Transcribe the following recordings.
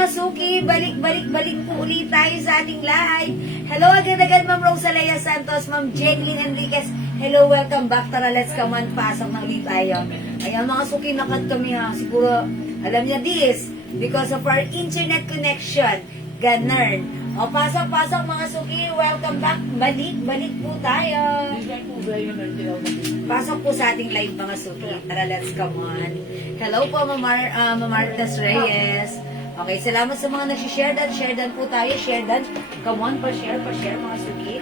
mga suki, balik po ulit tayo sa ating live. Hello agad-agad Ma'am Rosalea Santos, Ma'am Jacqueline Enriquez. Hello, welcome back. Tara, let's come on. Pasok na ulit tayo. Ayan mga suki, nakat kami ha. Siguro, alam niya this, because of our internet connection. Ganun. O, pasok mga suki. Welcome back. Balik po tayo. Pasok po sa ating live mga suki. Tara, let's come on. Hello po, Ma'am Martas Reyes. Okay, salamat sa mga nag-share dan. Share dan po tayo. Share dan. Come on, pa-share mga suki.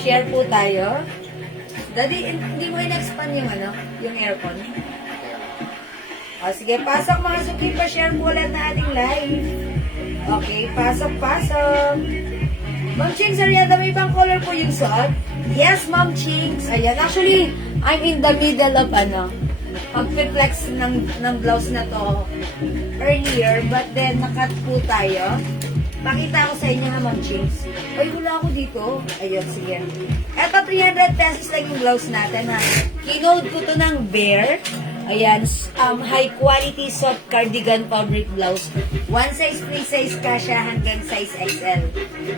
Share po tayo. Daddy, hindi mo in-expand yung aircon. O, sige, pasok mga suki. Pa-share po ulit na ating live. Okay, pasok. Ma'am Chinks, Ariana, may ibang color po yung suot? Yes, Ma'am Chinks. Ayan, actually, I'm in the middle of pag-flex ng blouse na to earlier, but then nakat po tayo. Pakita ko sa inyo ha, Ma'am Chinks. Ay, wala ako dito. Ayun, sige. Eto, 300 pesos lang yung blouse natin ha. Kinode ko to ng Bear. Ayan, high quality soft cardigan fabric blouse. One size, free size kasha hanggang size XL.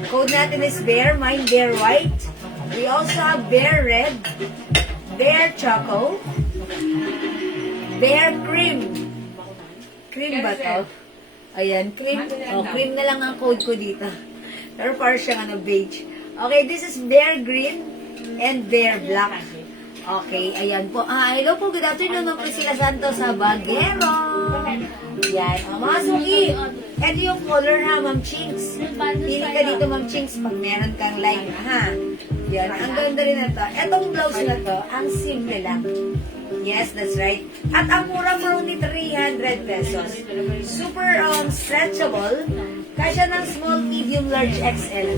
Code natin is Bear, mine Bear White. We also have Bear Red, Bear Choco, Bear Cream. Cream ba to? Ayan, cream. Oh, cream na lang ang code ko dito. Pero parang siyang beige. Okay, this is Bear Green and Bear Black. Okay, ayan po. Hello po, good afternoon, Ma'am Priscilla Santos sa Baguero. Yan, mga suki. Ito yung color ha, Ma'am Chinks. Pili ka dito, Ma'am Chinks, pag meron kang line, ha? Yan, ang ganda rin na to. Etong blouse na to, ang simple lang. Yes, that's right. At ang mura mo ni 300 pesos. Super stretchable. Kasya ng small, medium, large, XL.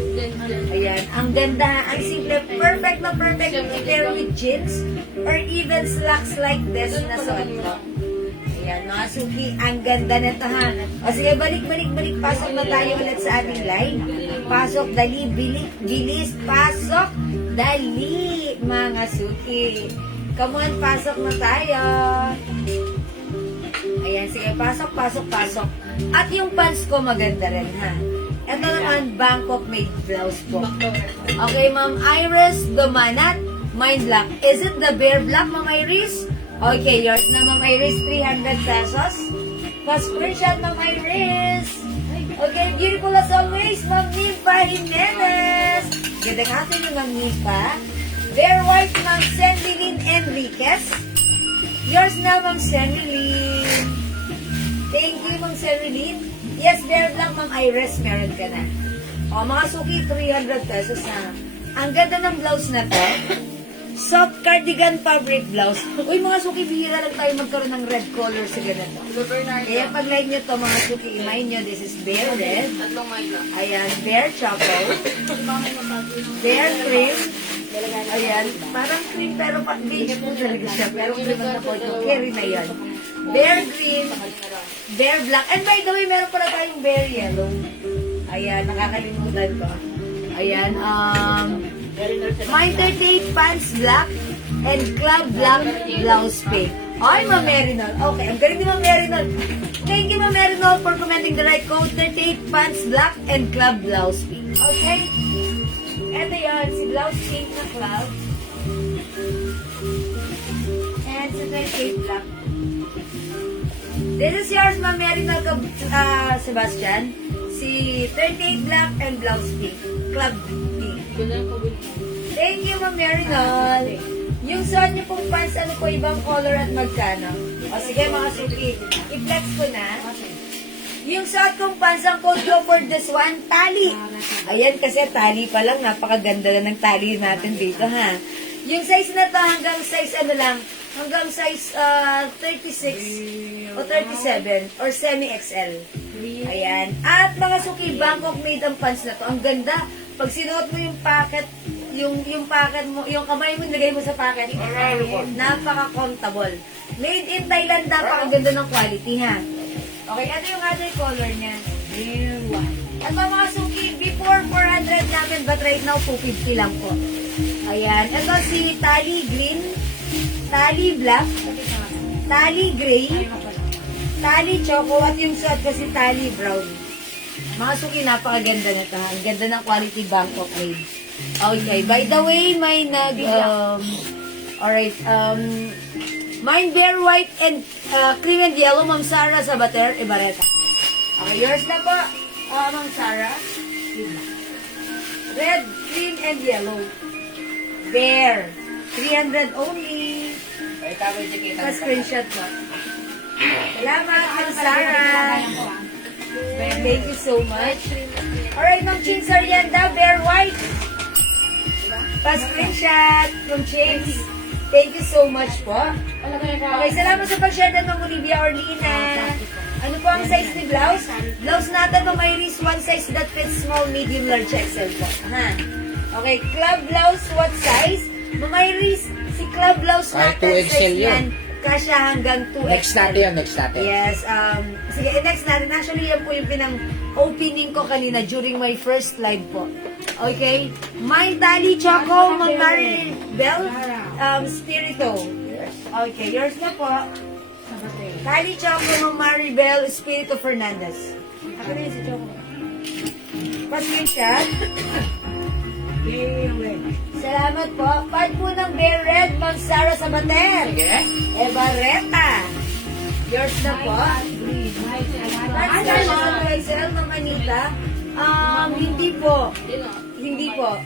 Ayan, ang ganda, ang simple, perfect na perfect to pair with jeans or even slacks like this na suot mo. Ayan, mga suki, ang ganda nito ha. O sige, balik, pasok na tayo ulit sa ating line. Pasok, dali, bilis, pasok, dali, mga suki. Come on, pasok na tayo. Ayan, sige, pasok. At yung pants ko maganda rin, ha? Ito naman, Bangkok made blouse po. Okay, Ma'am Iris Domanat, mine black. Is it the Bear Black, Ma'am Iris? Okay, yours na, Ma'am Iris, 300 pesos. Pa-screenshot, Ma'am Iris. Okay, beautiful as always, Ma'am Nipa Jimenez. Ganda natin yung Ma'am Nipa. Bear White, Ma'am Senilyn Enriquez. Yours na, Ma'am Senilyn. Thank you, Ma'am Senilyn. Yes, Bear Black, Ma'am Iris, meron ka na. O, mga suki, 300 pesos na. Ang ganda ng blouse na to. Soft cardigan fabric blouse. Uy, mga suki, bihira lang tayo magkaroon ng red color sa ganito. Kaya pag-like nyo to, mga suki, imay nyo, this is Bear Red. Ayan, Bear Choco. Bear Cream. Ayan, parang cream pero beige po talaga siya. Pero cream na po ito. Carry na yan. Bear Green. Bear Black. And by the way, meron pala tayong Bear Yellow. Ayan, nakakalimutan ko. Ayan, mine 38 pants black and club black blouse pink. Ay, Ma'am Merinol. Okay, ang galing ni Ma'am Merinol. Thank you, Ma'am Merinol, for commenting the right code. 38 pants black and club blouse pink. Okay? Ito yan, si blouse pink na club. And si 38 black. This is yours, Ma'am Merinol, Sebastian. Si 38 black and blouse pink. Club pink. Thank you, Ma'am Merinol. Yung suot niyo pong pants, ano po, ibang color at magkano? O sige, mga suki, i-flex ko na. Yung suot kong pants, ang code ko for this one, tali. Ayan, kasi tali pa lang, napakaganda lang ng tali natin dito, ha? Yung size na to, hanggang size, hanggang size 36 o 37 or semi-XL. Ayan. At mga suki, Bangkok made ang pants na to. Ang ganda. Pag sinuot mo yung packet, yung packet mo, yung kamay mo, nilagay mo sa packet, napaka-comfortable. Made in Thailand, napakaganda ng quality, ha? Okay, ito yung other color niya. At mga suki, before 400 namin, but right now, 250 lang po. Ayan. Ito si Tali Green, Tali Black, Tali Gray, Tali choco at yung suot ko si Tali brown. Mga suki, napakaganda na ito. Ang ganda ng quality Bangkok made. Okay, by the way, may alright, mine bear white and cream and yellow, Ma'am Sarah Sabater, Ibareta. Okay, yours na po, Ma'am Sarah. Red, cream, and yellow. Bear. 300 only. Pa-screenshot po. Salamat, Ma'am Sarah. Thank you so much. Alright, Ma'am Chin Sarienda, bear white. Pa-screenshot from James. Thank you so much po. Okay, salamat sa pag-share din, Ma'am Olivia Orlina. Ano po ang size ni blouse? Blouse natin, Ma'am Iris, one size that fits small, medium, large, XL po. Ha? Okay, club blouse, what size? Ma'am Iris, si club blouse natin, 2XL size yun. yan, kasya hanggang 2XL. Next natin yan, next natin. Yes, sige, next natin. Actually, yan po yung pinang-opening ko kanina during my first live po. Okay? Mine Tali Choco, Ma'am Maribel, Spirito. Okay, yours na po. Tali Choco, Ma'am Maribel, Espiritu Fernandez. Ako na yun si Choco. Pa-screenshot. Salamat po. Pad po ng Bear Red, Ma'am Sarah Sabater. Sige. Ebareta. Yours na po. Excel, Ma'am Anita. Hindi po. Hindi po.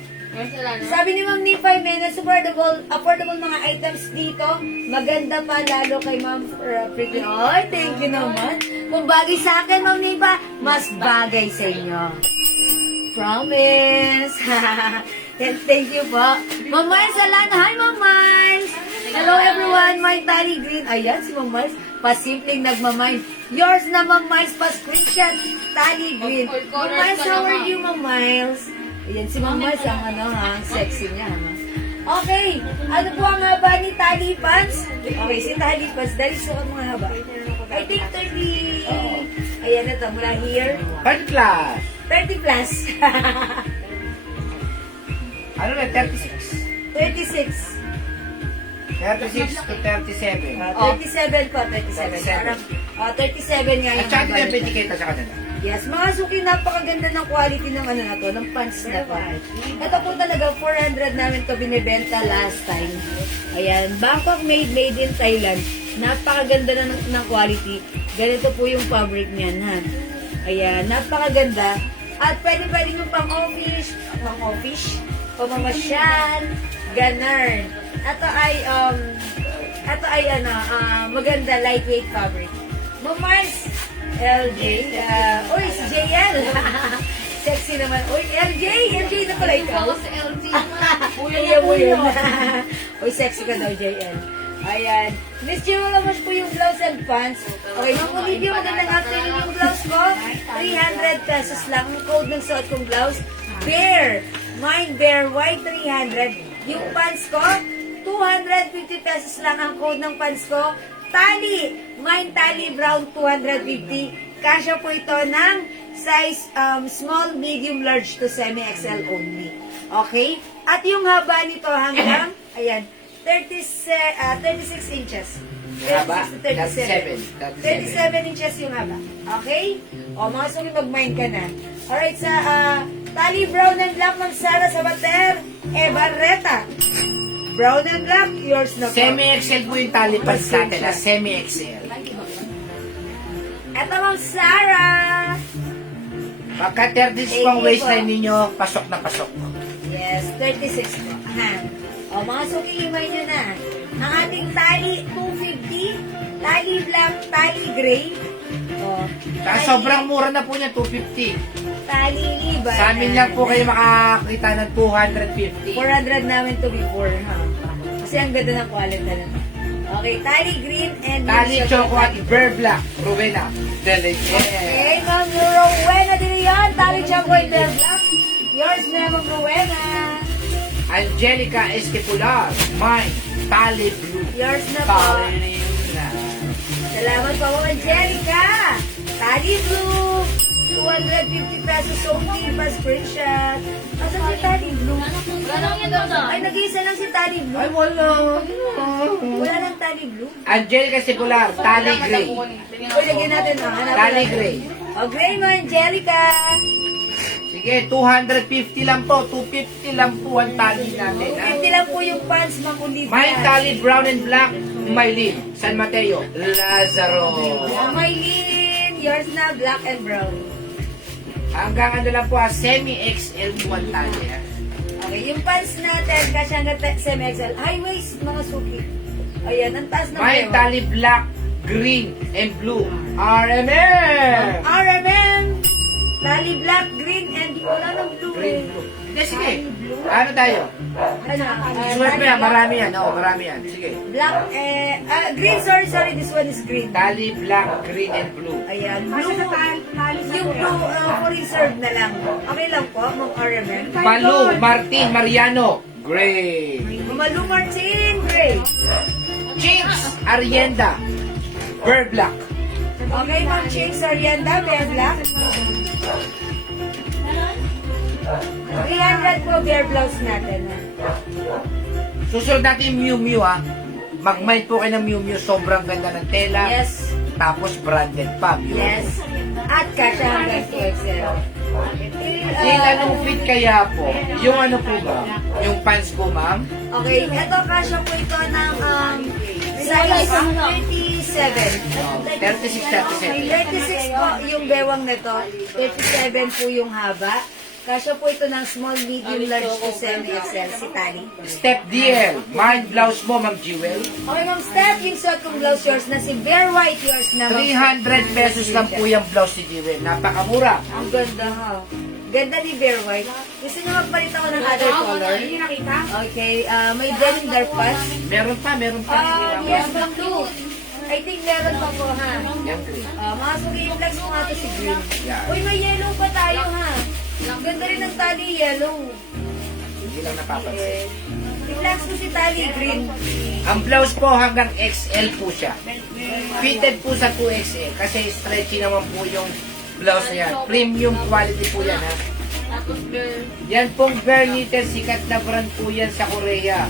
Sabi ni Ma'am Nipay, may affordable mga items dito. Maganda pa lalo kay Ma'am Pretty. Ay, thank you naman. Kung bagay sa akin, Ma'am Nipa, mas bagay sa inyo. Promise. Thank you po. Ma'am Miles, Alana. Hi, Ma'am Miles. Hello, everyone. My Tali Green. Ayan, si Ma'am Miles. Pasimpleng nagmamind. Yours na, Ma'am Miles. Pa-screenshot. Tali Green. Ma'am Miles, how are you, Ma'am Miles? Ayan, si Ma'am Miles, ang sexy niya, ha? Okay, ano po ang haba ni Tali Pants? Okay, si Tali Pants, dahil sukat mga haba. I think 30, ayan ito, mula here. Third class. 30 plus. Ano na, 36. 36. 36 to 37. 37 po, 37. Parang 37 nga At yung saka haba din nito. pintikita sa kanila. Yes, mga suki, napakaganda ng quality ng ano na to, ng pants na to. Ito po talaga, 400 namin to binibenta last time. Ayan, Bangkok made in Thailand. Napakaganda na ng quality. Ganito po yung fabric niyan, ha. Ayan, napakaganda. At pwede yung pang-office, pamamasyal, ganun. Ito ay maganda, lightweight fabric. Ma'am LJ, uy, si JL. Sexy naman. Uy, LJ na pala ikaw. Ako si LG. Kuya mo yun. Uy, sexy ka daw, JL. Ayan. Miss Jewel, naman po yung blouse and pants. Okay, Ma'am Olivia, magandang afternoon yung blouse ko. 300 pesos lang. Ang code ng suot kong blouse, Bear. Mine Bear White, 300. Yung pants ko, 250 pesos lang ang code ng pants ko. Tali, mine Tali Brown, 250. Kasya po ito ng size small, medium, large to semi-XL only. Okay? At yung haba nito hanggang, ayan, 36 inches. 36 to 37. 37 inches yung haba. Okay? O, mga suki, mag-mind ka na. Alright, sa Tali Brown and Black ng Sarah Sabater, Ebareta. Brown and black, yours na po. Semi-XL po yung tali pants natin, na semi-XL. Eto, Ma'am Sarah. Pagka 36 pang waistline ninyo, pasok na pasok. Yes, 36 po. Aha. O, mga suki, himay nyo na. Ang ating tali, 250. Tali black, tali gray. O, Saka sobrang mura na po niya, 250. Tali liba. Sa amin lang po kayo makakita ng 250. 400 namin to before, ha? Kasi ang ganda ng quality na. Okay, tali green and... Tali choco at bear black. Rowena. Delicate. Okay, Ma'am Rowena din yan. Tali choco and bear black. Yours na, Ma'am Rowena. Angelica Esquipular. Mine. Tali blue. Yours na po. Tali na. Salamat po, Ma'am Angelica. Tali blue. 250 pesos only pa screenshot. Asan si Tally Blue? Ay, nag-iisa lang si Tally Blue. Ay, wala. Wala lang Tally Blue. Angelica Secular, Tally Gray. Uy, lagyan natin. Hanapin Tally natin. Gray. O, Gray mo, Angelica. Sige, 250 lang po. 250 lang po ang tally natin. Ha? 50 lang po yung pants, makulit. May tally brown and black, Maylin, San Mateo, Lazaro. Maylin, yours na, black and brown. Hanggang ano lang po, semi-XL po ang tally. Ha? Okay, yung pants natin, kasi hanggang semi-XL. High waist, mga suki. Ayan, ang taas ng May bewa. tally black, green, and blue. RMM! RMM! Tally black, green, and wala ng blue. Green, eh. blue. Hindi, sige. Ano tayo? Ano? Sulat mo yan, marami yan. Oo, marami yan. Sige. Black, green, sorry, this one is green. Tally black, green, and blue. Ayan, blue. Yung blue, for reserve na lang. Okay lang po, mga RMM. Malu, Martin, Mariano, gray. Malu Martin, gray. Chinks, Arienda, Bear Black. Okay, Ma'am Ching, Sarianda, Bear Black. 300 po bear blouse natin. Ha? Susunod natin yung Miu Miu ha. Mag-mind po kayo ng Miu Miu. Sobrang ganda ng tela. Yes, Tapos branded pa. Miu. yes. At kasha hanggang 2XL. Yung anong fit kaya po? Yung ano po ba? Yung pants po ma'am? Okay, ito kasha po ito ng size 37. 36, 37. 36 po yung bewang nito. 37 po yung haba. Kasya po ito ng small, medium, large to semi-XL si Tally. Step DL. Mind blouse mo ma'am Jewel. Okay, Ma'am Steph, yung suot kong blouse yours na si Bear White yours na. 300 pesos lang po yung blouse ni Jewel. Napakamura. Ang ganda ha. Ganda ni Bear White. Gusto niyo magpalit ako ng other color? Okay, may denim dark pants. Meron pa. Yes, Ma'am Lou. I think meron pa po ha. Yan, green. Mga sugi yung flex mo nga to si green. Yeah. Uy, may yellow pa tayo ha. Ganda rin ng tali yellow. Hindi lang napapansin. I-flex mo si tali green. Ang blouse po hanggang XL po siya. Fitted po sa 2XL kasi stretchy naman po yung blouse na yan. Premium quality po yan ha. Yan pong bare knitted, sikat na brand po yan sa Korea.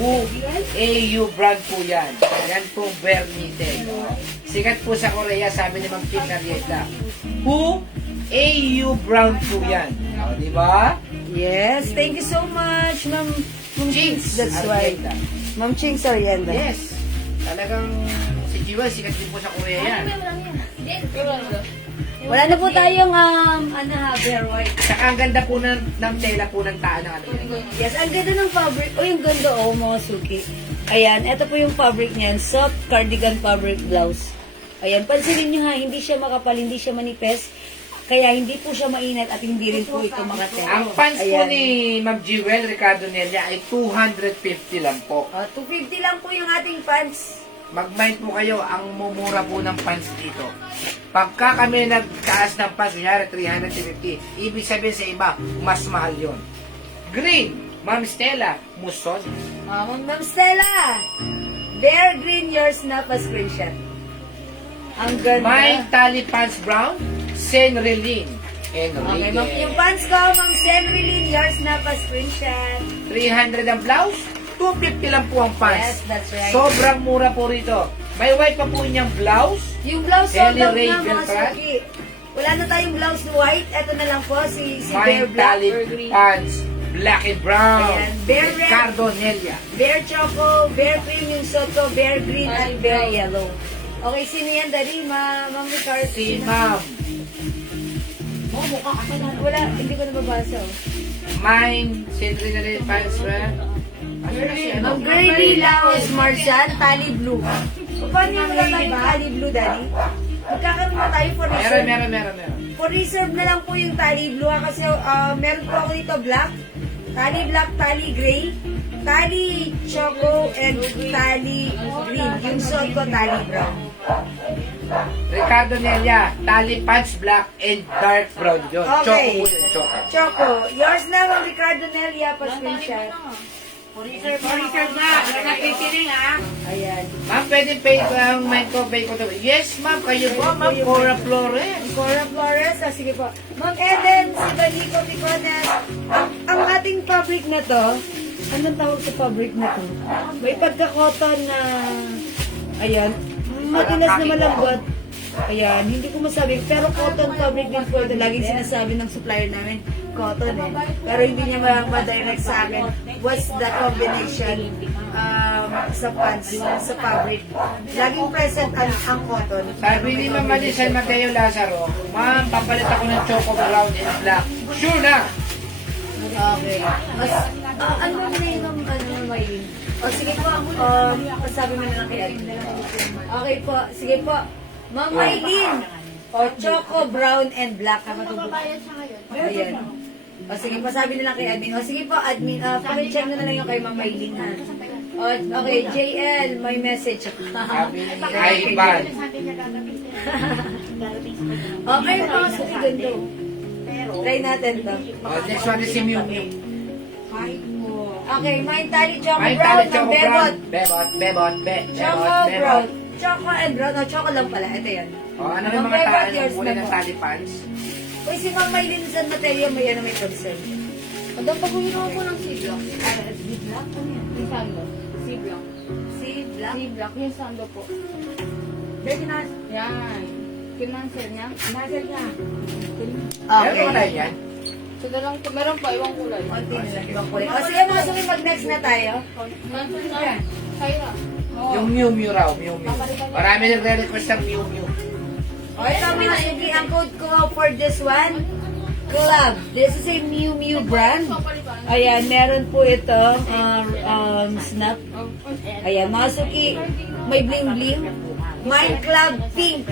Wu AU brand po yan. Yan pong bare knitted. Sikat po sa Korea, sabi ni Ma'am Kim Narieta. Wu AU brand po yan. O, di ba? Yes, thank you so much, Ma'am Chinks. That's why. Arienda. Ma'am Ching Sorienda. Yes. Talagang si Jiwa, sikat din po sa Korea yan. Wala na po tayong, Bear White. Saka ang ganda po ng tela po ng taan ng ano yan. Yes, ang ganda ng fabric. Oh, yung ganda, mga suki. Ayan, ito po yung fabric niyan. Soft cardigan fabric blouse. Ayan, pansinin nyo ha, hindi siya makapal, hindi siya manipes. Kaya hindi po siya mainat at hindi rin po ito makatel. Ang pants po ni Ma'am Jewel Ricardo Nelia ay 250 lang po. 250 lang po yung ating pants. Mag-mind po kayo, ang mumura po ng pants dito. Pagka kami nagtaas ng pants, kunyari 350, ibig sabihin sa iba, mas mahal yon. Green, Ma'am Stella, Muson. Ma'am Stella, Bear Green yours na pa screenshot. Ang ganda. May tally pants brown, Senrilin. Okay, yung pants ko, Ma'am Senrilin yours na pa screenshot. 300 ang blouse, 250 lang po ang pants. Yes, that's right. Sobrang mura po rito. May white pa po niyang blouse. Yung blouse sold Ellie out Ray na mga Beltran. suki. Wala na tayong blouse na white. Ito na lang po, si Bear May Black tally or green. pants, black and brown. Ayan, Bear red. Ricardo Nelia. Bear Choco, Bear Cream yung soto, Bear Green at Bear Yellow. Okay, sino yan, Daddy? Ma'am Ricardo. Si Ma'am. Wala, hindi ko nababasa. Oh. Mine, Senrilin pants, right? Ang girly lang is Marjan, tally blue. So, paano yung wala tayong tally blue, Daddy? Magkakaroon na tayo for reserve. Meron. For reserve na lang po yung tally blue ha, kasi meron po ako dito black, tally gray, tally choco, and tally green. Yung suot ko, tally brown. Ricardo Nelia, tally pants, black and dark brown yun. Okay. Choco po yun, choco. Choco, yours na, Ma'am Ricardo Nelia, pa screenshot. reserve na. Wala nakikinig ha. Ayan. Ma'am, pwede pay ko ang micro pay ko to. Yes, ma'am. Kayo po, ma'am. Cora Flores. Cora Flores, sige po. Ma'am Eden, si Balico Picones. Ang ating fabric na to, anong tawag sa fabric na to? May pagka-cotton na, ayan, matilas na malambot. Ayan, hindi ko masabi, pero cotton fabric din po ito. Laging sinasabi ng supplier namin, cotton eh. Pero hindi niya ma-direct sa akin. What's the combination sa pants, sa fabric. Laging present ang cotton. Sabi ni Ma'am Madison Mateo Lazaro, ma'am, papalit ako ng choco brown and black. Sure na! Okay. Ano ba may sige po, sabi mo na lang kay Admin. Okay po, sige po. Ma'am Maylin, choco, brown, and black. Ayan. Sige po, sabi na lang kay Admin. Sige po, Admin, pakicheck na lang yung kay Ma'am Maylin, ha? Okay, JL, may message. Sabi ni Ivan. Okay, mga suki ganito. Try natin to. Next one is si Mew Mew. Okay, may tali choco Ay, brown tali ng choco bebot. brown. Bebot. Choco brown. Choco and brown. No, choco lang pala. Ito yan. Ano yung mga Bebot, tayo yours muli na ng po. tali pants? Uy, si Ma'am Maylin San Mateo, may concern. Ang pag-uwi naman po ng C-block. C-block? Ano yan? Yung sando. C-block. C-block? C-block, yung sando po. Yan. Kinansel niya. Nasal ka. Meron mo na yan? So, meron pa, ibang kulay. Konti na lang. Ibang kulay. O sige mga suki, mag-next na tayo. Cancel na. Kaya. Yung Mew Mew raw, Mew Mew. Marami nagre-request ng Mew Mew. O ito mga suki, ang code ko for this one, Club. This is a Miu Miu brand. Ayan, meron po itong snap. Ayan, mga suki, may bling-bling. My Club Pink.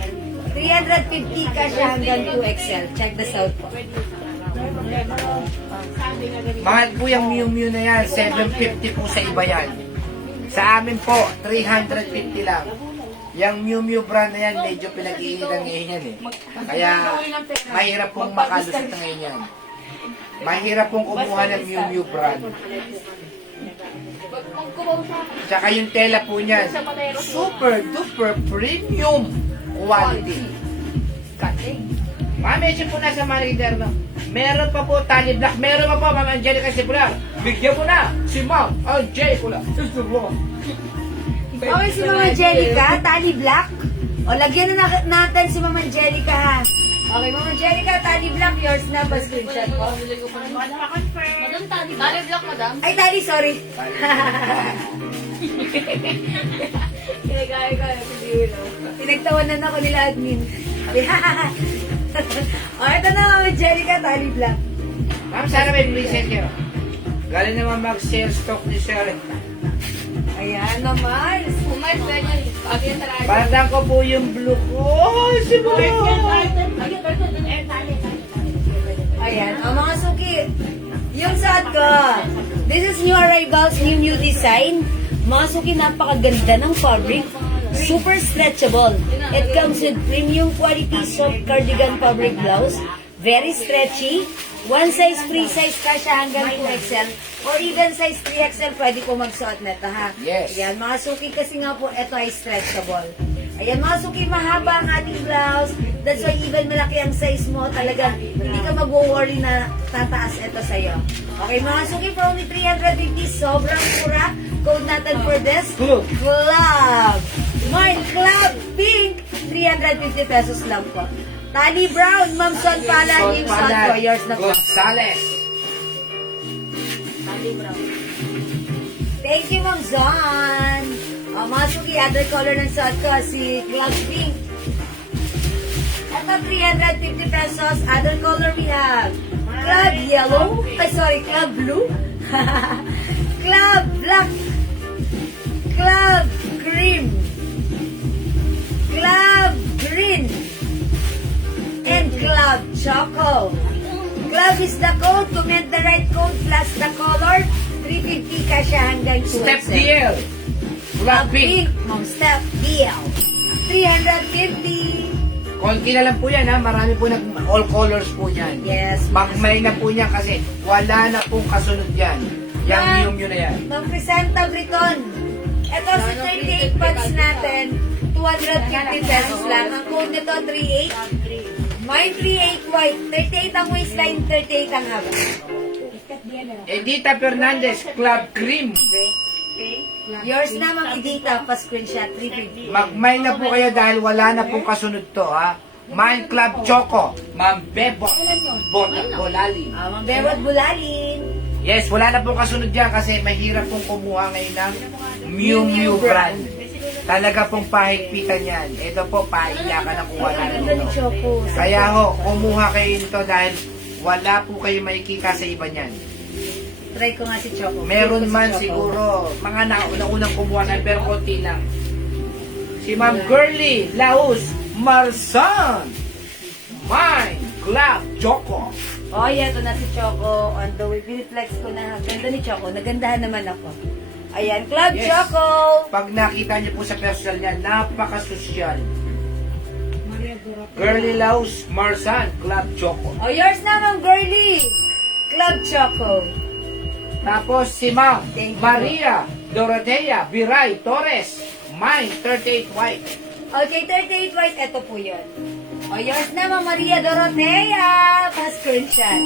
350 ka siya hanggang 2XL. Check this out po. Mahal po yung Mew Mew na yan, 750 po sa iba yan. Sa amin po, 350 lang. Yung Mew Mew brand na yan, medyo pinag-iilan ngayon yan eh. Kaya, mahirap pong makalusot ngayon yan. Mahirap pong kumuha ng Mew Mew brand. Tsaka yung tela po niyan, super duper premium quality. Mention po na sa manager, no? Meron pa po tali black, meron pa po Ma'am Angelica Sibular. Bigyan mo na si Ma'am Angelica Sibular. Okay, si Mama Angelica, tali black. O, lagyan na natin si Mama Angelica, ha? Okay, Mama Angelica, tali black, yours na ba screenshot ko? Madam, tali block, madam. Ay, tali, sorry. Kinagaya ko, pinagtawanan ako nila admin. O, ito na, Mama Angelica, tali black. Ma'am, sana may present kayo. Galing naman mag-sales stock ni Sir. Ayan naman. Umayos ba yan? Pag yan talaga. Parang ko po yung blue ko. Oh, si Blue! Ayan, ang mga suki. Yung suot ko. This is new arrivals, new design. Mga suki, napakaganda ng fabric. Super stretchable. It comes with premium quality soft cardigan fabric blouse. Very stretchy. One size, free size ka siya hanggang 2XL. Or even size 3XL, pwede ko magsuot na ito, ha? Yes. Ayan, mga suki kasi nga po, ito ay stretchable. Ayan, mga suki, mahaba ang ating blouse. That's why even malaki ang size mo, talagang hindi ka mag-worry na tataas ito sa'yo. Okay, mga suki, for only 350, sobrang mura. Code natin for this, Club. My Club Pink, 350 pesos lang po. Tali Brown, Ma'am Son Pala, yung son ko, yours na po. Gonzales. Thank you, Ma'am Zon. Mga suki, other color ng suot ko, si Club Pink. Ito, 350 pesos. Other color we have Club Yellow. Club Blue. Club Black. Club Cream. Club Green. And Club Choco. Club is the code. Comment the right code plus the color. 350 ka siya hanggang 2. Step DL. Club Pink. Mom, step deal. 350. Konti na lang po yan ha. Marami po all colors po yan. Yes. Magmay na po niya kasi wala na pong kasunod yan. Yung yun na yan. Ma'am Crisanta Briton. Ito si 38 pads natin, 250 pesos lang. Ang code nito, 38. Mine 38 white, 38 ang waistline, 38 ang haba. Edita Fernandez, Club Cream. Yours na, Ma'am Edita, pa-screenshot, 350. Mag-mail na po kayo dahil wala na pong kasunod to, ha? Mind Club Choco, Ma'am Bebo, Bolali. Ma'am Bebot Bulalin. Yes, wala na pong kasunod dyan kasi mahirap pong kumuha ngayon ng Miu Miu brand. Talaga pong pahigpitan yan. Ito po, paiyakan na kuha natin Ganda ni ito. Choco. Kaya ho, kumuha kayo nito dahil wala po kayo makikita sa iba niyan. Try ko nga si Choco. Meron Try ko si man Choco. siguro, mga naunang kumuha na pero konti lang. Si Ma'am Girly Laus Marsan, Mind Club Choco. Oh, yeah, ito na si Choco. On the way, piniflex ko na. Ganda ni Choco. Nagandahan naman ako. Ayan, Club Yes. Choco. Pag nakita niyo po sa personal niya, napaka-sosyal. Girly Laus Marsan, Club Choco. Oh, yours na, Ma'am Girly. Club Choco. Tapos si Ma'am Thank you. Maria Dorotea Viray Torres, Mind 38 White. Okay, 38 white. Ito po yun. Oh, yours na, Ma'am Maria Dorotea. Pa-screenshot.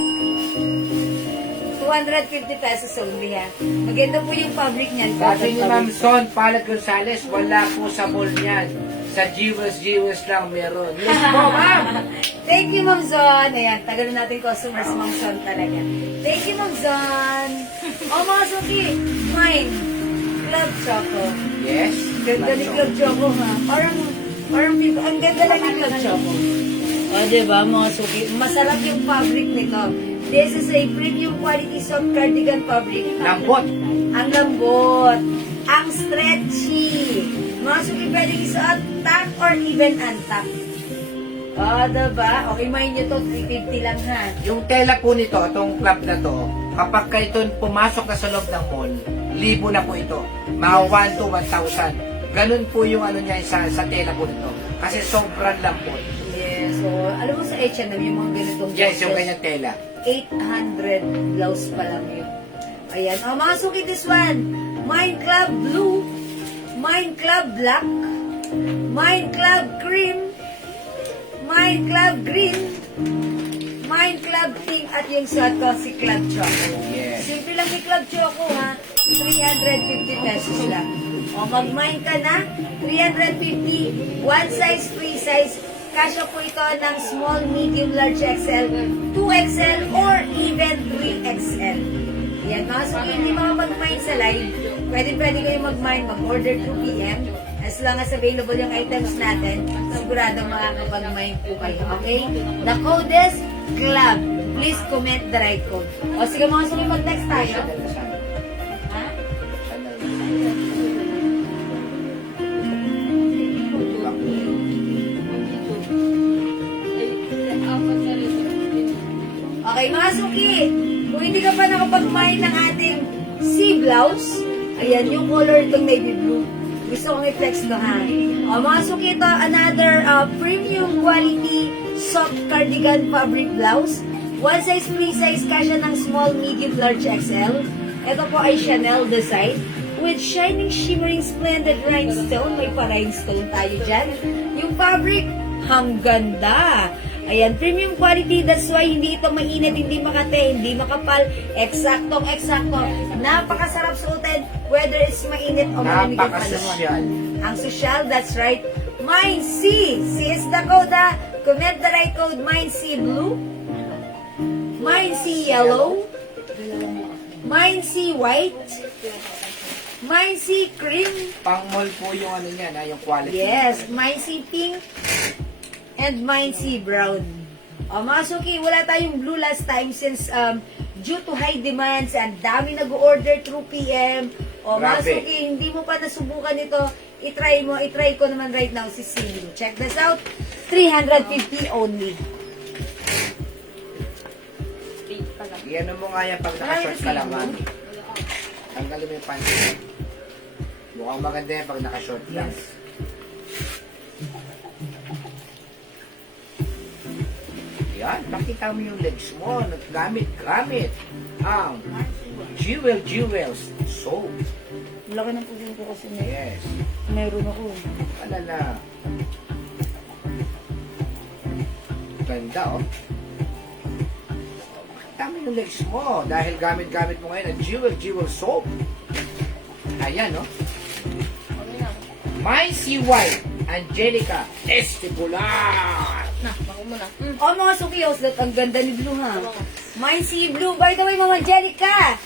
250 pesos only, ha. Maganda po yung fabric niyan. Sabi ni cotton Ma'am fabric. Son Palat Gonzales, wala po sa mall niyan. Sa Jewels lang meron. Yes po, Ma'am! Thank you, Ma'am Zon. Ayan, tagal na natin customers, Ma'am Zon talaga. Thank you, Ma'am Zon. Oh, mga suki. Mine. Club Choco. Yes. Ganda ni Club Choco, ha? Parang, ang ganda lang ni Club Choco. O, diba, mga suki? Masarap yung fabric nito. This is a premium quality soft cardigan fabric. Lambot. Ang lambot. Ang stretchy. Mga suki, pwedeng isuot top or even untuck. O, diba? Okay, mind nyo to, 350 lang, ha? Yung tela po nito, itong club na to, kapag kayo ito pumasok na sa loob ng mall, libo na po ito. Mga 1 to 1,000. Ganun po yung ano niya sa tela po nito. Kasi sobrang lambot. Yes, so, alam mo sa H&M, yung mga ganitong Yes, yung boxes, kanyang tela. 800 blouse pa lang yun. Ayan. O, mga suki, this one. Mind Club Blue. Mind Club Black. Mind Club Cream. Mind Club Green. Mind Club Pink. At yung suot ko, si Club Choco. Yes. Simple lang ni Club Choco, ha? 350 pesos lang. O, mag-mind ka na. 350. One size, free size. Kasya po ito ng small, medium, large XL, 2XL, or even 3XL. Yan, mga suki, hindi mga mag-mine sa live. Pwede kayo mag-mine, mag-order through PM. As long as available yung items natin, sigurado makakapag-mine po kayo. Okay? The code is CLUB. Please comment the right code. O sige mga suki, mag-text tayo. Ha? Okay, mga suki, kung hindi ka pa nakapag-mine ng ating sea blouse, ayan yung color itong navy blue. Gusto kong i-flex to, ha? O, mga suki, ito, another premium quality soft cardigan fabric blouse. One size, free size, kasya ng small, medium, large XL. Ito po ay Chanel design with shining, shimmering, splendid rhinestone. May pa-rhinestone tayo dyan. Yung fabric, ang ganda. Ayan, premium quality. That's why hindi ito mainit, hindi makate, hindi makapal. Eksaktong-eksakto. Napakasarap suotin, whether it's mainit o malamig ang panahon. Napaka-sosyal. Ang social, that's right. Mine C. C is the code, ha? Comment the right code. Mine C blue. Mine C yellow. Mine C white. Mine C cream. Pang-mall po yung ano niya, yung quality. Yes, mine C pink. And mine C brown. O, mga suki, wala tayong blue last time since due to high demands and dami nag-order through PM. O, mga Grabe. suki, hindi mo pa nasubukan ito, itry mo. Itry ko naman right now si C. Check this out. 350 only. Iyan mo nga yan pag nakashort ka lang, ma'am. Tanggalin mo yung pants. Mukhang maganda yan pag nakashort lang. Yes. Yan, pakita mo yung legs mo. Gamit ang Jewels soap. Laki ng puso ko kasi na. Yes. Meron ako. Alala. Ganda, oh. Dami yung legs mo dahil gamit-gamit mo ngayon ang Jewel soap. Ayan, oh. My CY, Angelica Estipular. Na, bako mo na. Oh, mga suki, Oslet, ang ganda ni Blue, ha? Mine si Blue. By the way, Mama Angelica,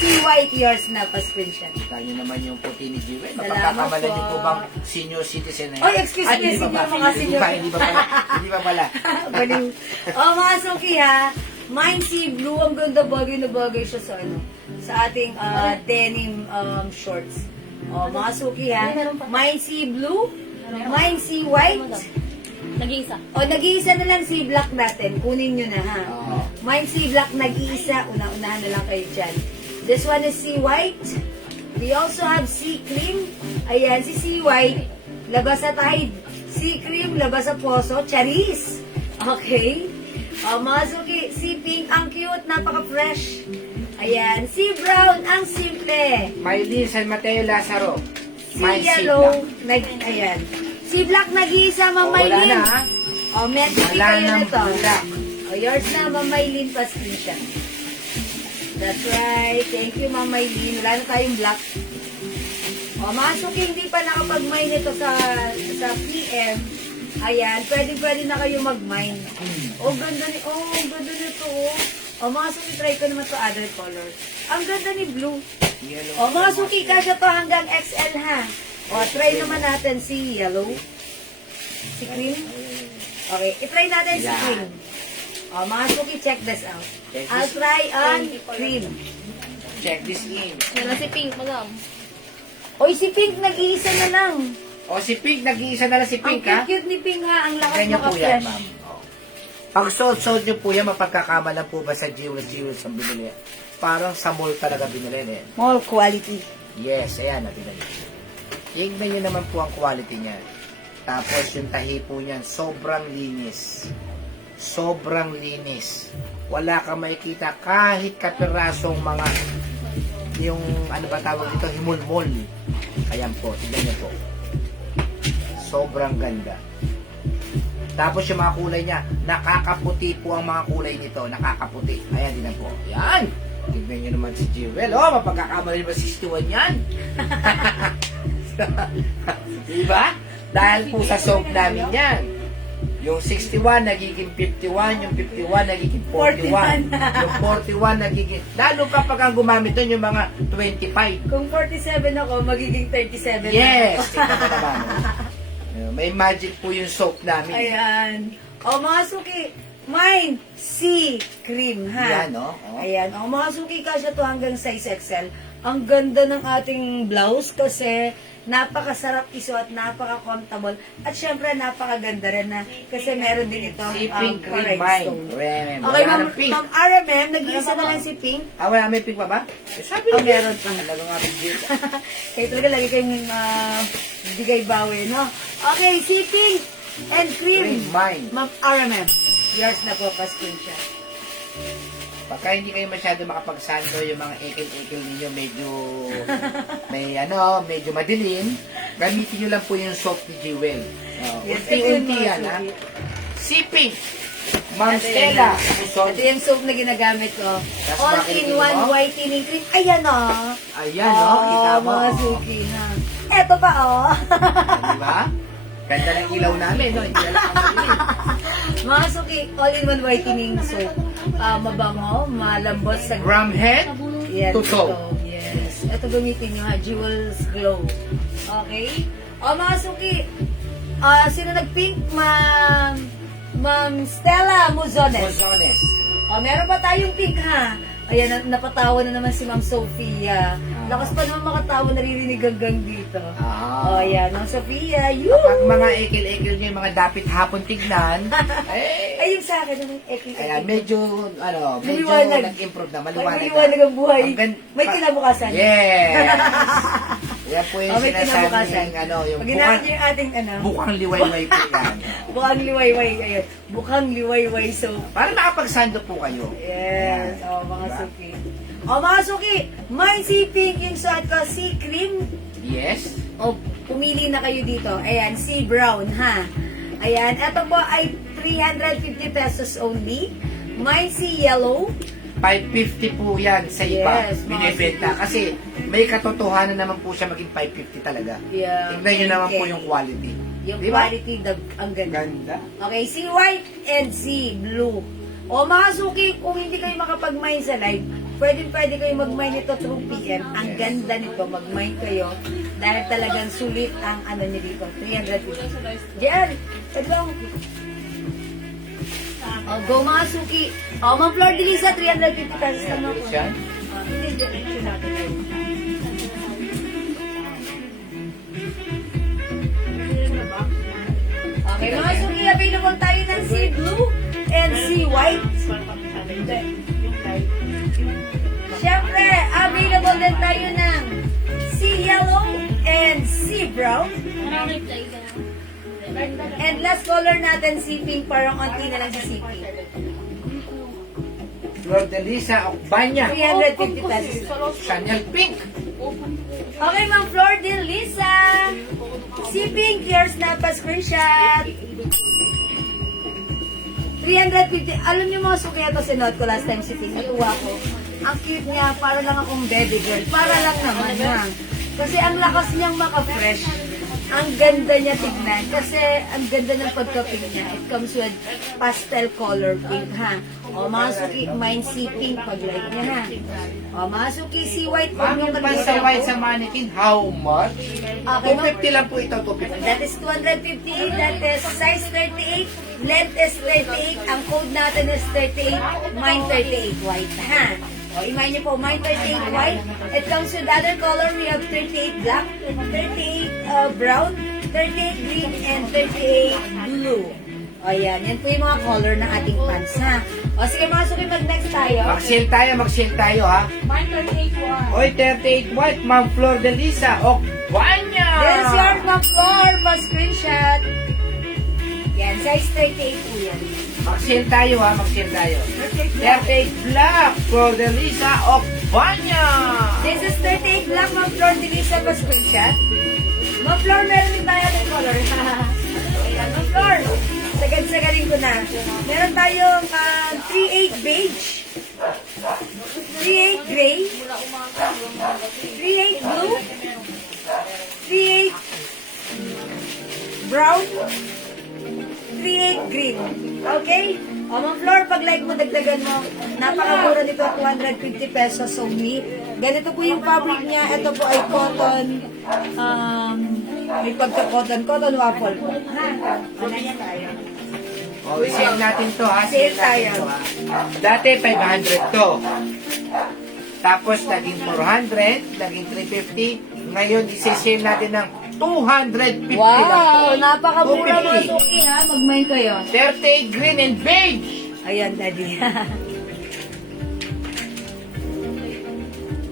si White, yours na, pa-screenshot. Kita niyo naman yung puti ni Jewel. Salamat Mapagkakamala niyo po. po bang senior citizen na yan? Oy, excuse me, Hindi ba senior, ba? mga Hindi senior. ba? Hindi ba pala? Hindi ba pala? Baliw. Oh, mga suki, ha? Mine si Blue, ang ganda, bagay na bagay siya sa ano, sa ating denim shorts. Oh, mga suki, ha? Mine si Blue, mine si White. Nag-iisa. O, nag-iisa na lang si Black natin. Kunin nyo na, ha? Oo. Mine si Black, nag-iisa. Una-unahan na lang kayo dyan. This one is si White. We also have si Cream. Ayan, si White. Labas sa Tide. Si Cream, labas sa Poso. Charis. Okay. O, mga suki, si Pink, ang cute, napaka-fresh. Ayan, si Brown, ang simple. Maylin San Mateo Lazaro. Si Mine Yellow, Black. ayan. Si Black, nag-iisa, Oh, wala Mamaylin. na, ha? O, meron Wala kayo nang na to. Black. O, yours na, Mamaylin, pa-screenshot. That's right. Thank you, Mamaylin. Wala na tayong black. O, mga suki, hindi pa nakapag-mine ito sa PM. Ayan, pwede na kayo mag-mine. Oh, ganda nito, oh. O, mga suki, try ko naman to other colors. Ang ganda ni blue. Yellow. O, mga suki, kasya to hanggang XL, ha? O, try naman natin si yellow. Si cream. Okay, itry natin si Yan. cream. O, mga suki, check this out. Check I'll this- try on cream. Check this in. Meron si Pink, madam. Oy, si Pink, nag-iisa na lang. O, si Pink, nag-iisa na lang si Pink, Ang ha? cute ni Pink, ha? Ang lakas Ganyan po yan, maka-fresh. ma'am. O. Pag sold nyo po yan, mapagkakamalan po ba sa Jewels ang binili? Parang sa mall talaga binili, eh. Mall quality. Yes, ayan na, binili. Tingnan nyo naman po ang quality niya. Tapos yung tahi po niyan, sobrang linis. Sobrang linis. Wala kang makikita kahit kapirasong mga yung ano ba tawag dito, himulmol. Ayan po, tignan niyo po. Sobrang ganda. Tapos yung mga kulay niya, nakakaputi po ang mga kulay nito. Nakakaputi. Ayan, din po. Ayan! Tignan niyo naman si Jewel. Oh, mapagkakamali ba 61 yan? Diba? Dahil po sa soap namin yan. Yung 61 nagiging 51, yung 51 nagiging 41, 41. yung 41 nagiging, lalo kapag ang gumamit doon yung mga 25. Kung 47 ako, magiging 37 Yes! na ako. Tingnan mo naman. May magic po yung soap namin. Ayan. O, mga suki, mine, si cream, ha? Yan, no? Oh. Ayan. O, mga suki, kasya to hanggang size XL. Ang ganda ng ating blouse kasi napakasarap isuot, napaka-comfortable, at syempre napakaganda rin na kasi meron din ito Si Pink Green rhinestone. Mine. Okay, Wala Ma'am ng pink. Ma'am RMM, nag-iisa na lang si Pink. Ah, wala may pink pa ba? Eh, sabi Oh, meron pa. Talaga nga pink. Kaya talaga lagi kayong bigay bawi, no? Okay, si Pink and Green Cream. Mine. Ma'am RMM, yours na po pa-screenshot. Pagka hindi kayo masyado makapagsando, yung mga ekil-ekil ninyo medyo medyo madilim, gamitin nyo lang po yung soap ni Jewel. Yes, ito yung Unti-unti mga yan, ha? suki. Si Pink, Ma'am Stella, Luzon. Ito yung soap na ginagamit ko. Tapos All-in-one bakit whitening cream. Ayan, o. Ayan, no? Kita mo. Mga suki na. Eto pa, oh. Di ba? Ganda ng ilaw namin, no? Hindi na lang ang madilim. Mga suki, all-in-one whitening soap. Mabango, malambot sa Gram head, Yan, to toe. ito. Yes. Ito gamitin nyo ha, Jewels Glow. Okay? O mga suki, sino nag-pink? Ma'am Stella Muzones. Mozones. O, meron pa tayong pink ha. Ayan, napatawa na naman si Ma'am Sophia. Lakas pa naman makatawa, naririnig hanggang dito. O, ayan, Ma'am Sophia, yun! Pag mga ekil-ekil nyo, yung mga dapit hapon tignan, Ay, yung sa akin, naman, ayan, medyo Maliwanag. nag-improve na, May maliwanag na. maliwanag ang buhay. Ang gan- May kinabukasan. Yes! Yan po yung May kinabukasan. sinasabing, yung Pag ginamit nyo yung ating, bukang liwayway po yan. Bukang liwayway. Ayun. Bukang liwayway. So, Para makapagsando po kayo. yes. Ayan. O, mga Diba? suki. O, O mga suki, mine si pink yung suot ko, si cream. Yes. O, pumili na kayo dito. Ayan, si brown, ha? Ayan, ito po ay 350 pesos only. Mine si yellow. 550 po yan sa iba. Yes, mga Binibenta. Kasi may katotohanan naman po siya maging 550 talaga. Yeah, Tignan nyo naman po okay. yung quality. Yung Di ba? quality, ang ganda. Ganda. Okay, si white and si blue. O mga suki, kung hindi kayo makapag-mine sa live, pwede kayo mag-mine ito through PM. Ang ganda nito, mag-mine kayo. Dahil talagang sulit ang ano nyo dito. 350. Diyan, tagang. O, go mga suki. O, mga Flor de Lisa, 350 pesos naman po. Yan. Hindi, diretso natin. Okay, mga suki, available tayo ng si blue and si white. Siyempre, available din tayo ng si yellow and si brown. And last color natin si pink, parang konti na lang si pink. Flor de Lisa, Okbanya. 350 pesos. Chanel Pink. Okay, Ma'am Flor de Lisa. Si pink, yours na pa screenshot. 350. Alam niyo mga suki ito, sinuot ko last time si pink. Natuwa ko. Ang cute niya, para lang akong baby girl. Para lang naman, ha. Kasi ang lakas niyang maka-fresh. Ang ganda niya tignan. Kasi ang ganda ng pagka-pink niya. It comes with pastel color pink, ha. O mga suki, mine si pink pag-like niya, ha. O mga suki, si white pag Ma'am, yung yung pansa white sa mannequin, how much? Okay, ma'am. 250 lang po ito, 250. That is 250. That is size 38. Length is 38. Ang code natin is 38. Mine 38 white. Ha? O, imagine niyo po, mine 38 white. It comes with other color. We have 38 black, 38 brown, 38 green, and 38 blue. O, yan. Yan po yung mga color ng ating pants, ha? O, sige mga suki, mag-next tayo. Mag-sale tayo, ha? Mine 38 white. Oy, 38 white, Ma'am Flor de Lisa, Okbanya! There's your mga floor pa screenshot. Yan, size 38 po yan. Mag-sale tayo, ha? Mag-sale tayo. 38 black, Flor de Lisa, Okbanya! This is 38 black, Ma'am Flor. Dili sa pa screenshot. Ma'am Flor, meron din tayo ng color. Ayan, Ma'am Flor. Sagad-sagadin ko na. Meron tayong 38 beige. 38 gray. 38 blue. 38 brown. 38 green. Okay? O, Ma'am Flor, pag like mo, dagdagan mo. Napakamura nito, 250 pesos only. Ganito po yung fabric niya. Ito po ay cotton. May pagka-cotton. Cotton waffle po. Ha? Ano yan tayo? O, i-sale natin to, ha? Sale natin tayo. to, ha? Dati, 500 to. Tapos, naging 400, naging 350. Ngayon, isi-sale natin ng 250 lang to. Wow! Napakamura mga 250. suki ha. Mag-mine kayo. 38 green and beige. Ayan, daddy.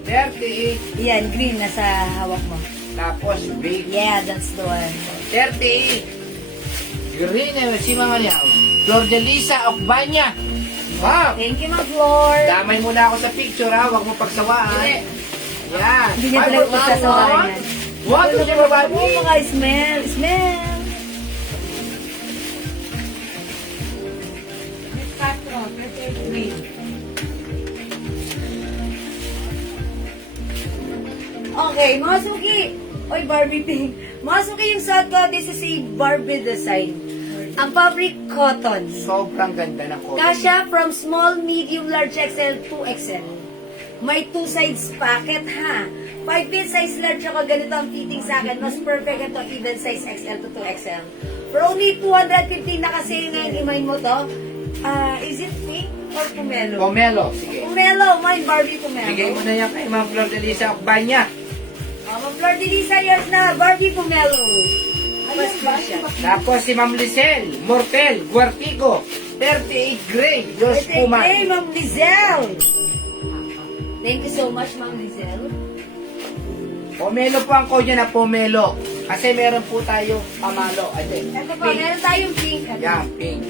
38. Yan, green na sa hawak mo. Tapos, beige. Yeah, that's the one. 38. Green and si mga liyaw. Flor de Lisa, Okbanya. Wow! Thank you, Ma'am Flor. Damay muna ako sa picture, ha? Huwag mo pagsawaan. Yan. Hindi niya talaga pagsasawahan yan. What is your body? Oh, mga smell. Smell. Okay, mga suki. Oy, Barbie pink. Mga suki yung suot ko, this is a Barbie design. Ang fabric cotton. Sobrang ganda ng cotton. Kasya from small, medium, large XL to XL. May 2 size packet ha. 5 feet size large ako, ganito ang fitting sa akin. Mas perfect ito, even size XL to 2XL. For only 250 na kasi ngayon, imayin mo to. Is it pink or pomelo? Pomelo, sige. Pomelo, may Barbie pomelo. Bigay mo na yan kay Ma'am Flor de Lisa, Okbanya. Ma'am Flor de Lisa, yours na, Barbie pomelo. Ayun ba siya? Tapos si Ma'am Lizelle, Mortel, Guartico, 38 gray, Diyos Puma. Hey, Ma'am Lizelle. Thank you so much, Ma'am Lizelle. Pomelo po ang code niya na Pomelo. Kasi meron po tayo pamalo. Ate, Ito po, meron tayong pink. yeah, pink.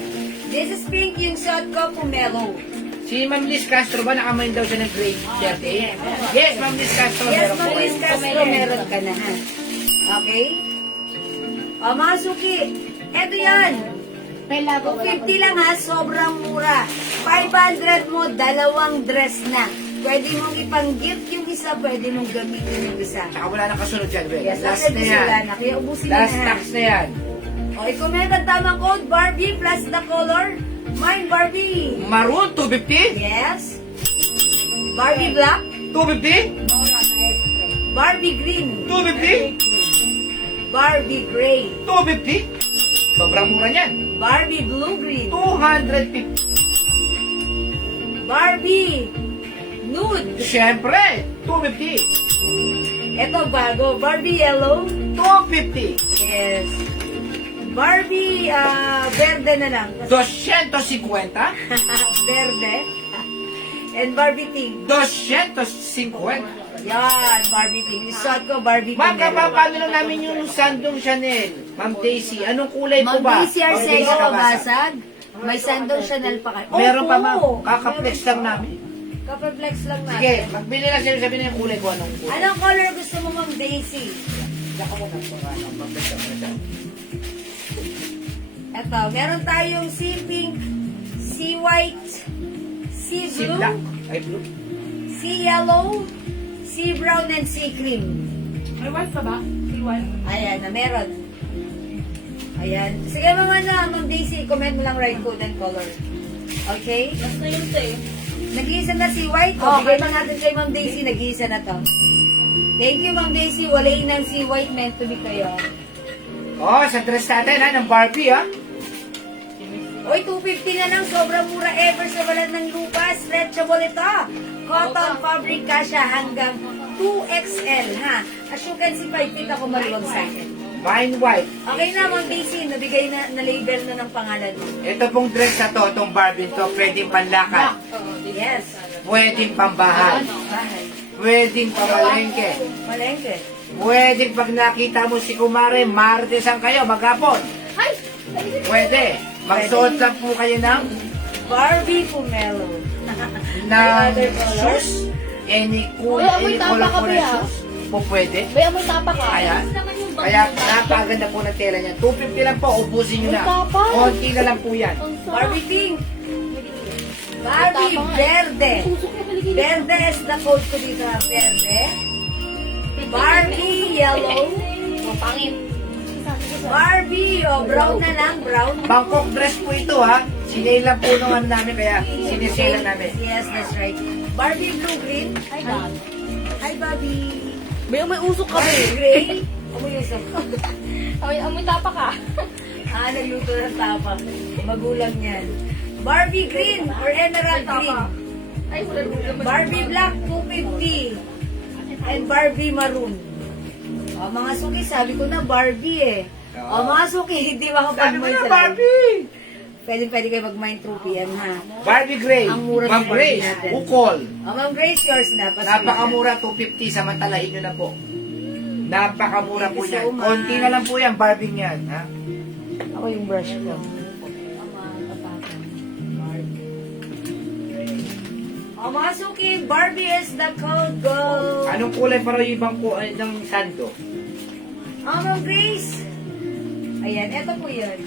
This is pink, yung suot ko, pomelo. Si Ma'am Liz Castro ba nakamain daw siya ng grade 38? Yes, Ma'am Liz Castro. Yes, meron po Ma'am Liz kayo. Castro, meron ka na ha. Okay? O, mga suki, eto yan. 250 lang ha, sobrang mura. 500 mo, dalawang dress na. Pwede mong ipang-gift yung isa, pwede mong gamitin yung isa. Tsaka wala nang kasunod dyan, Bel. Yes, Last na yan. wala na. Kaya ubusin mo Last na. tax na yan. O, i-comment ang tamang code, Barbie plus the color. Mine, Barbie. Maroon, 250? Yes. Barbie black. 250? Barbie green. 250? Barbie gray. 250? Sobrang mura niyan. Barbie blue-green. 250. Barbie nude. Siyempre, 250. Ito bago. Barbie yellow. 250. Yes. Barbie verde na lang. 250. Verde. And Barbie pink. 250. Yan, Barbie pink. Isuot ko Barbie pink. Ma'am, kapapano lang namin yung sandong Chanel. Ma'am Daisy, anong kulay po ba? Mag-DC Arcega O, o basag. May sandong Chanel pa kayo. Meron pa, Opo. ma'am. Kakaplex lang namin. Kapaplex lang natin. Sige, magbili lang sila, sabihin na yung kulay ko. Anong kulay? Anong color gusto mo, Ma'am Daisy? Saka mo na po, anong paplex lang na siya. Ito, meron tayong sea pink, sea white, sea Si blue, black. Ay, blue. sea yellow, sea brown, and sea cream. May white pa ba? May white? Ayan, na meron. Ayan. Sige mga Ma'am Daisy, comment mo lang right code and color. Okay? Last na yun sa'yo. Nag-iisa na si White. Okay. Okay, bigyan natin kay Ma'am Daisy. Nag-iisa na to. Thank you, Ma'am Daisy. Walay ng si White meant to be kayo. Oh, sa dress natin, ha, ng Barbie, ha? Oy, 250 na lang. Sobrang mura ever sa balat ng lupa. Stretchable ito. Cotton fabric kasha hanggang 2XL, ha? As you can see, 5 feet ako maluwag sa akin. Vine white. Okay na, Ma'am Daisy. Nabigay na label na ng pangalan mo. Ito pong dress na to, itong Barbie to, pwedeng panlakad, Yes. pwedeng pambahay, Bahay. pwedeng pamalengke, Malengke. pwedeng pag nakita mo si Kumare, martesan kayo, maghapon. Ay! Pwede. Magsuot lang po kayo ng Barbie Pomelo. ng other colors? shoes, any Kuya, amoy color tapa ka, po ng kuya. shoes, po pwede. Bay, amoy tapa ka. Ayan. Kaya napaganda po ng tela niya. 250 lang po, ubusin nyo na. May tapa. Konti na lang po yan. Ang sarap. Barbie pink. Barbie Tapa nga. verde. Susok na paligid. Verde is the code ko dito. Verde. Barbie yellow. Oh, pangit. Barbie, brown na lang, brown. Bangkok dress po ito, ha. Sinay lang po nung ano namin, kaya sinisale namin. Yes, that's right. Barbie blue-green. Ay, God. Hi, Barbie. Bay, amoy usok ka, Barbie bay. gray. Amoy usap. Amoy tapa ka. Nagluto ng tapa. Magulang yan. Barbie green or emerald green. Ay, wala naman. Barbie black, 250. And Barbie maroon. O, mga suki, sabi ko na Barbie eh. O, mga suki, hindi Sabi mo makapag-mind na, sa live. Barbie! Pwede kayo mag-mind trophy yan, ha? Barbie Gray. Ang mura ng Ma'am Barbie Grace, natin. Ukol. O, Ma'am Grace, yours na. Pasok Napakamura, 250. Samantalahin nyo na po. Napakamura po Thank you yan. so much. Konti na lang po yan, Barbie yan. Ha? Ako yung brush ko. O, mga suki, Barbie is the code. Go! Anong kulay para yung ibang ng sando? O, Ma'am Grace. Ayan, eto po yun.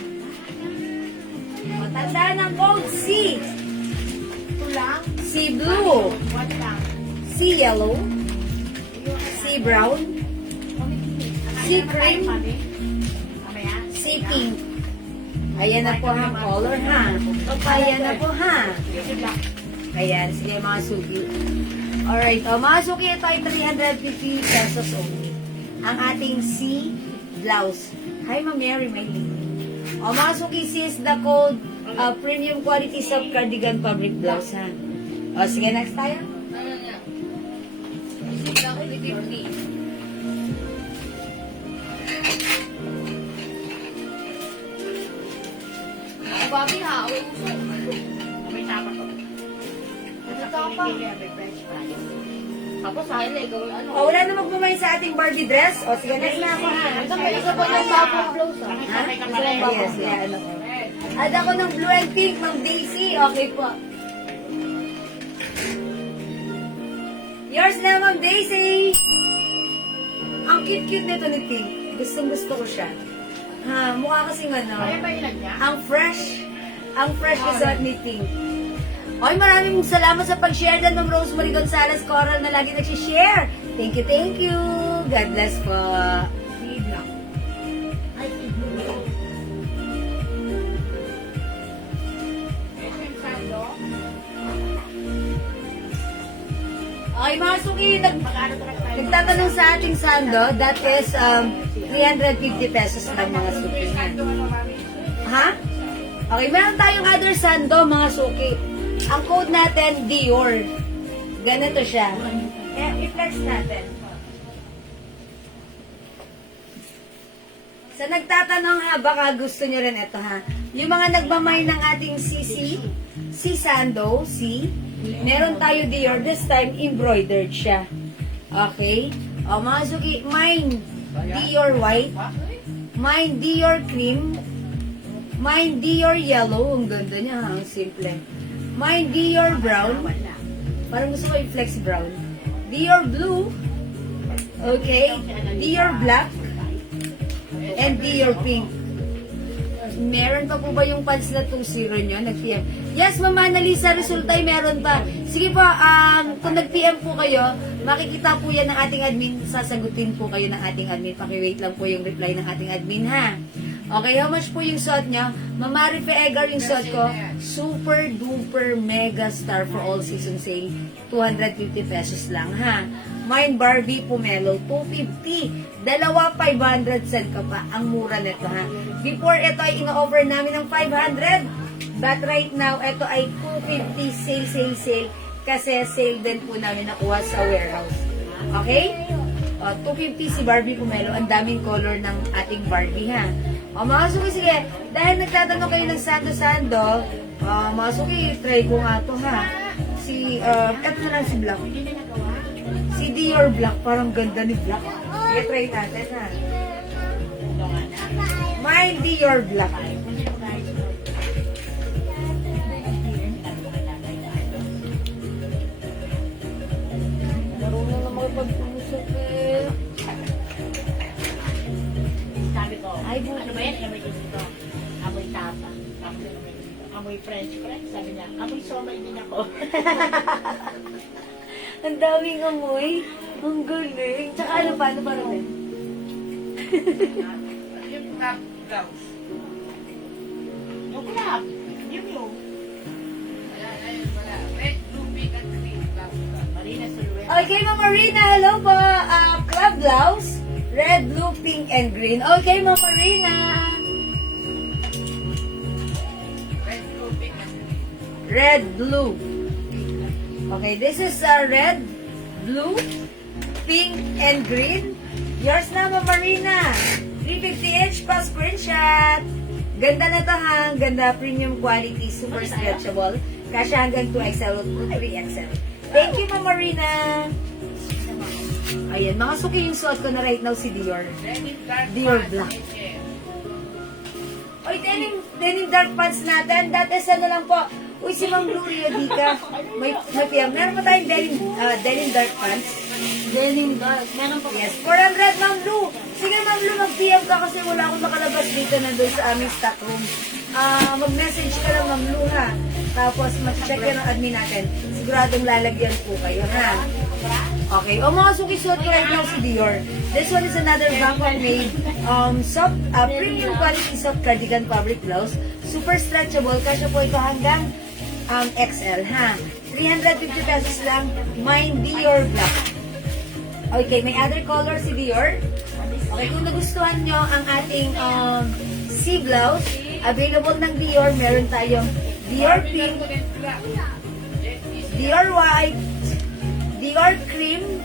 O, tandaan ng code C. C blue. C yellow. C brown. C cream. C pink. Ayan na po ang color, ha? Ayan na po, ha? Ayan, sige mga suki. Alright, mga suki, ito ay 350 pesos only. Ang ating C blouse. Hi, Ma'am Mary, my lady. Mga suki, C is the code premium quality soft cardigan fabric blouse, ha? Sige, next tayo. Ano nga? Isip lang ko, 50. Ay, Bobby ha, amoy usok. Amoy tapa ko. Amoy tapa. Tapos sa akin, ikaw yung ano. Wala na magmamay sa ating Barbie dress. Sige, next na ako, ha? Ang dami ka ba ng tapa blouse ha? Ha? Yes, yeah, ano ko. At ako ng blue and pink, Ma'am Daisy. Okay po. Yours na, Ma'am Daisy. Ang cute-cute nito ni Pink. Gustong-gusto ko siya. Ha, mukha kasing ano. Kaya ba ilan niya? Ang fresh. Ang fresh na ni Pink. Oy, maraming salamat sa pag-share din, Ma'am Rosemary Gonzalez Coral na lagi nag-share. Thank you, thank you. God bless po. Feed lang. Ay, feed mo. Ito yung sando. Okay, mga suki, Magkano talaga tayo? nagtatanong sa ating sando, that is 350 pesos lang mga suki. Sando ano, mami? Ha? Okay, meron tayong other sando, mga suki. Ang code natin, Dior. Ganito siya. I-flex natin. Sa nagtatanong ha, baka gusto nyo rin ito ha. Yung mga nagmamay ng ating si Sando, meron tayo Dior. This time, embroidered siya. Okay? O mga suki, mine Dior white, mine Dior cream, mine Dior yellow. Ang ganda niya ha, ang simple. Mine Dior brown. Parang gusto ko i-flex brown. Dior blue. Okay. Dior black. And Dior pink. Meron pa po ba yung pants na 2-0 nyo? Nag-PM. Yes, Ma'am Annalisa, resulta ay meron pa. Sige po, kung nag-PM po kayo, makikita po yan ng ating admin. Sasagutin po kayo ng ating admin. Paki-wait lang po yung reply ng ating admin, ha? Okay, how much po yung suot nyo? Ma'am Marife Egar yung suot ko. Super duper mega star for all season sale. 250 pesos lang, ha? Mine Barbie Pumelo, 250. Dalawa, 500 cent ka pa. Ang mura nito, ha? Before, ito ay ino-offer namin ng 500. But right now, ito ay 250 sale. Kasi sale din po namin nakuha sa warehouse. Okay? 250 si Barbie Pumelo. Ang daming color ng ating Barbie, ha? Mga suki, sige. Dahil nagtatanong kayo ng Sando-Sando, mga suki, try ko nga to, ha? Eto na lang si Black. Si Dior Black, parang ganda ni Black. Sige, try natin, ha? My Dior Black. Marunong na makipag-usap eh. Sabi ko, Ay, ano ba yan? Amoy dito. Amoy tapa. Amoy French fries. Sabi niya, amoy somay din ako. Ang daming amoy. Ang galing. Tsaka ano pa rin? Yung top blouse. Yung club. Yung. Ayun, wala. Red, blue, pink, and green blouse. Marina Silvera. Okay, Ma'am Marina. Hello po. Club blouse. Red, blue, pink, and green. Okay, Ma'am Marina. Red, blue, pink, and green. Red, blue. Okay, this is red, blue, pink, and green. Yours na, Ma'am Marina. 350 each pa screenshot. Ganda na to, ha? Ganda, premium quality, super stretchable. Kasya hanggang 2XL to 3XL. Thank you, Ma'am Marina. Ayan, mga suki yung suot ko na right now si Dior. Denim dark Dior pants, black. HM. Oy, denim dark pants natin. That is ano lang po. Uy, si Ma'am Blue Rio Dica. May PM. Meron pa tayong denim dark pants. Denim dark. Meron pa. Yes, 400, Ma'am Blue. Sige, Ma'am Blue, mag-PM ka kasi wala akong nakalabas dito na doon sa aming stock room. Mag-message ka lang, Ma'am Blue, ha? Tapos, mag-check yan ang admin natin. Siguradong lalagyan po kayo, ha? Okay. O mga suki-suot ko right now si Dior. This one is another Bangkok made soft, premium quality soft cardigan fabric blouse. Super stretchable. Kasya po ito hanggang XL, ha? 350 pesos lang. Mine Dior Black. Okay, may other color si Dior. Okay, kung nagustuhan nyo ang ating sea blouse, available ng Dior, meron tayong Dior pink, Dior white, Dior cream,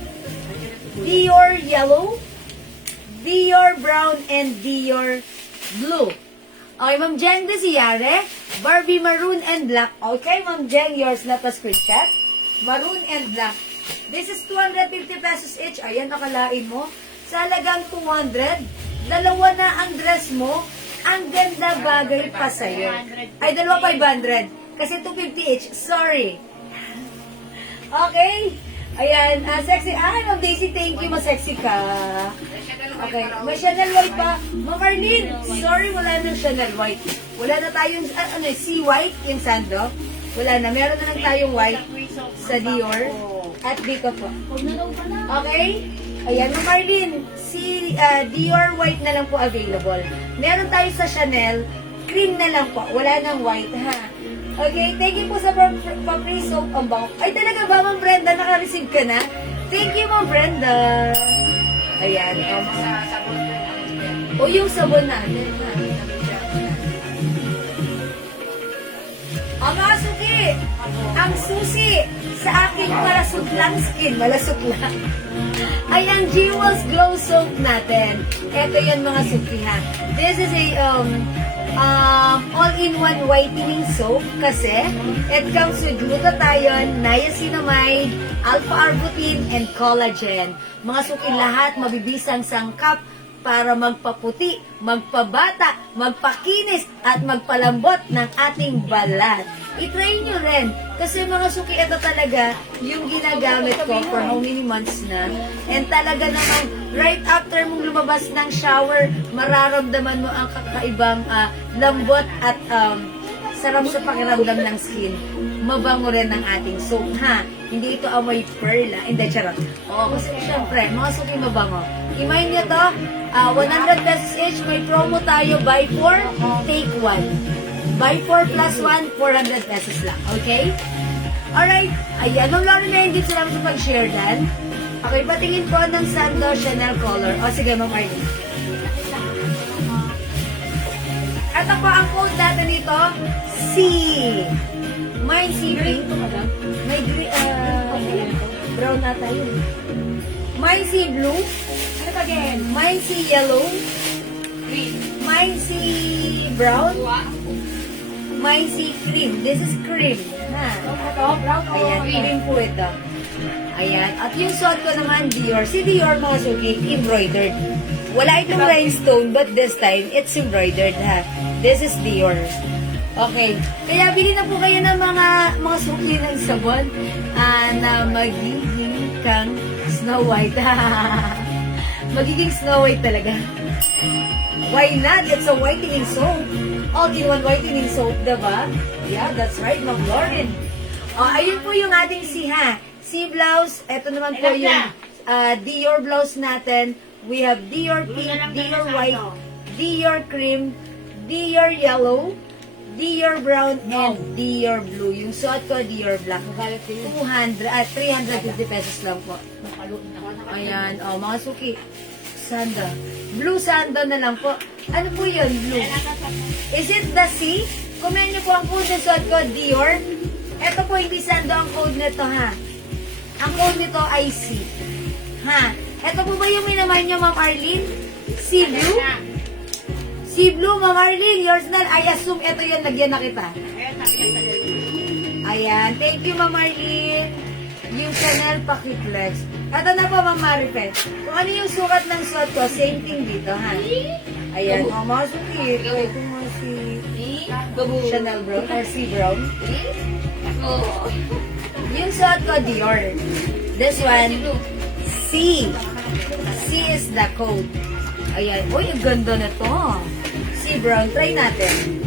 Dior yellow, Dior brown, and Dior blue. Okay, Ma'am Jeng Desiyare, Barbie maroon and black. Okay, Ma'am Jeng, yours na pa screenshot. Maroon and black. This is 250 pesos each. Ayan, nakalain mo. Sa halagang 200, dalawa na ang dress mo. Ang ganda bagay pa sa'yo. Ay, dalawa 500. Kasi 250 each. Sorry. Okay. Ayan, sexy. Ma'am Daisy, thank you. Mas-sexy ka. Okay. May Chanel White pa. Ma'am Arlene, sorry, wala na Chanel White. Wala na tayong, sea white, yung sando. Wala na. Meron na lang tayong white sa Dior. At dito po. Okay? Ayan, Ma'am Arlene, si Dior white na lang po available. Meron tayo sa Chanel, cream na lang po. Wala nang white, ha? Okay, thank you po sa free soap ang bango. Ay, talaga ba, Ma'am Brenda? Naka-receive ka na? Thank you, Ma'am Brenda. Ayan. O, yung sabon natin. Ang mga suki, ang susi sa aking malasuklang skin, malasuklang, ay ang Jewels Glow Soap natin. Ito yan mga suki, ha. This is a all-in-one whitening soap kasi it comes with glutathione, niacinamide, alpha-arbutin, and collagen. Mga suki lahat mabibisang sangkap para magpaputi, magpabata, magpakinis, at magpalambot ng ating balat. I-try nyo rin. Kasi mga suki, ito talaga yung ginagamit ko for how many months na. And talaga naman, right after mong lumabas ng shower, mararamdaman mo ang kakaibang lambot at sarap sa pakiramdam ng skin. Mabango rin ng ating soap, ha? Hindi ito amoy pearl, ha? Hindi, charot. Oo, kasi syempre, mga suki mabango. I-mind nyo to, 100 pesos each, may promo tayo, buy 4, take 1. Buy 4 plus 1, 400 pesos lang, okay? Alright, ayan, Ma'am Lauren Mendit, salamat sa pag-share dan. Okay, patingin po ng Sando Chanel color. O, sige, Ma'am Arlene. Ito po ang code natin dito, C. May C pink. May green, brown na tayo. May C blue. Ano pa din? May C yellow. Green. May C brown. May C cream. This is cream. Ha? Brown o Ayan, green? cream po ito. Ayan. At yung suot ko naman, Dior. Si Dior, mga suki, embroidered. Wala itong rhinestone, but this time, it's embroidered, ha? This is Dior. Okay. Kaya bili na po kayo ng mga suki ng sabon na magiging kang Snow White. Magiging Snow White talaga. Why not? It's a whitening soap. All-in-one whitening soap, diba? Yeah, that's right, Ma'am Lauren. Ayun po yung ating ha. C blouse. Ito naman po yung Dior blouse natin. We have Dior pink, Dior white, Dior cream, Dior yellow, Dior brown, and Dior blue. Yung suot ko, Dior black. 350 pesos lang po. Ayan, mga suki. Sanda. Blue sanda na lang po. Ano po yun, blue? Is it the C? Comment niyo po ang code ng suot ko, Dior. Ito po, hindi sanda ang code nito, ha? Ang code nito ay C. Ha? Ito po ba yung minamay niyo, Ma'am Arlene? C blue? C blue, Ma'am Arlene. Yours na. I assume ito yung lagyan na kita. Ayan. Thank you, Ma'am Arlene. Yung Chanel Pakitlex. Ito na po, Ma'am Maripet. Kung ano yung sukat ng suot ko, same thing dito, ha? Ayan. Mga suki. Ito mo si Chanel Brown or C Brown. Yung suot ko, Dior. This one, C. C is the code. Ayan. Uy, ang ganda na to. C Brown. Try natin.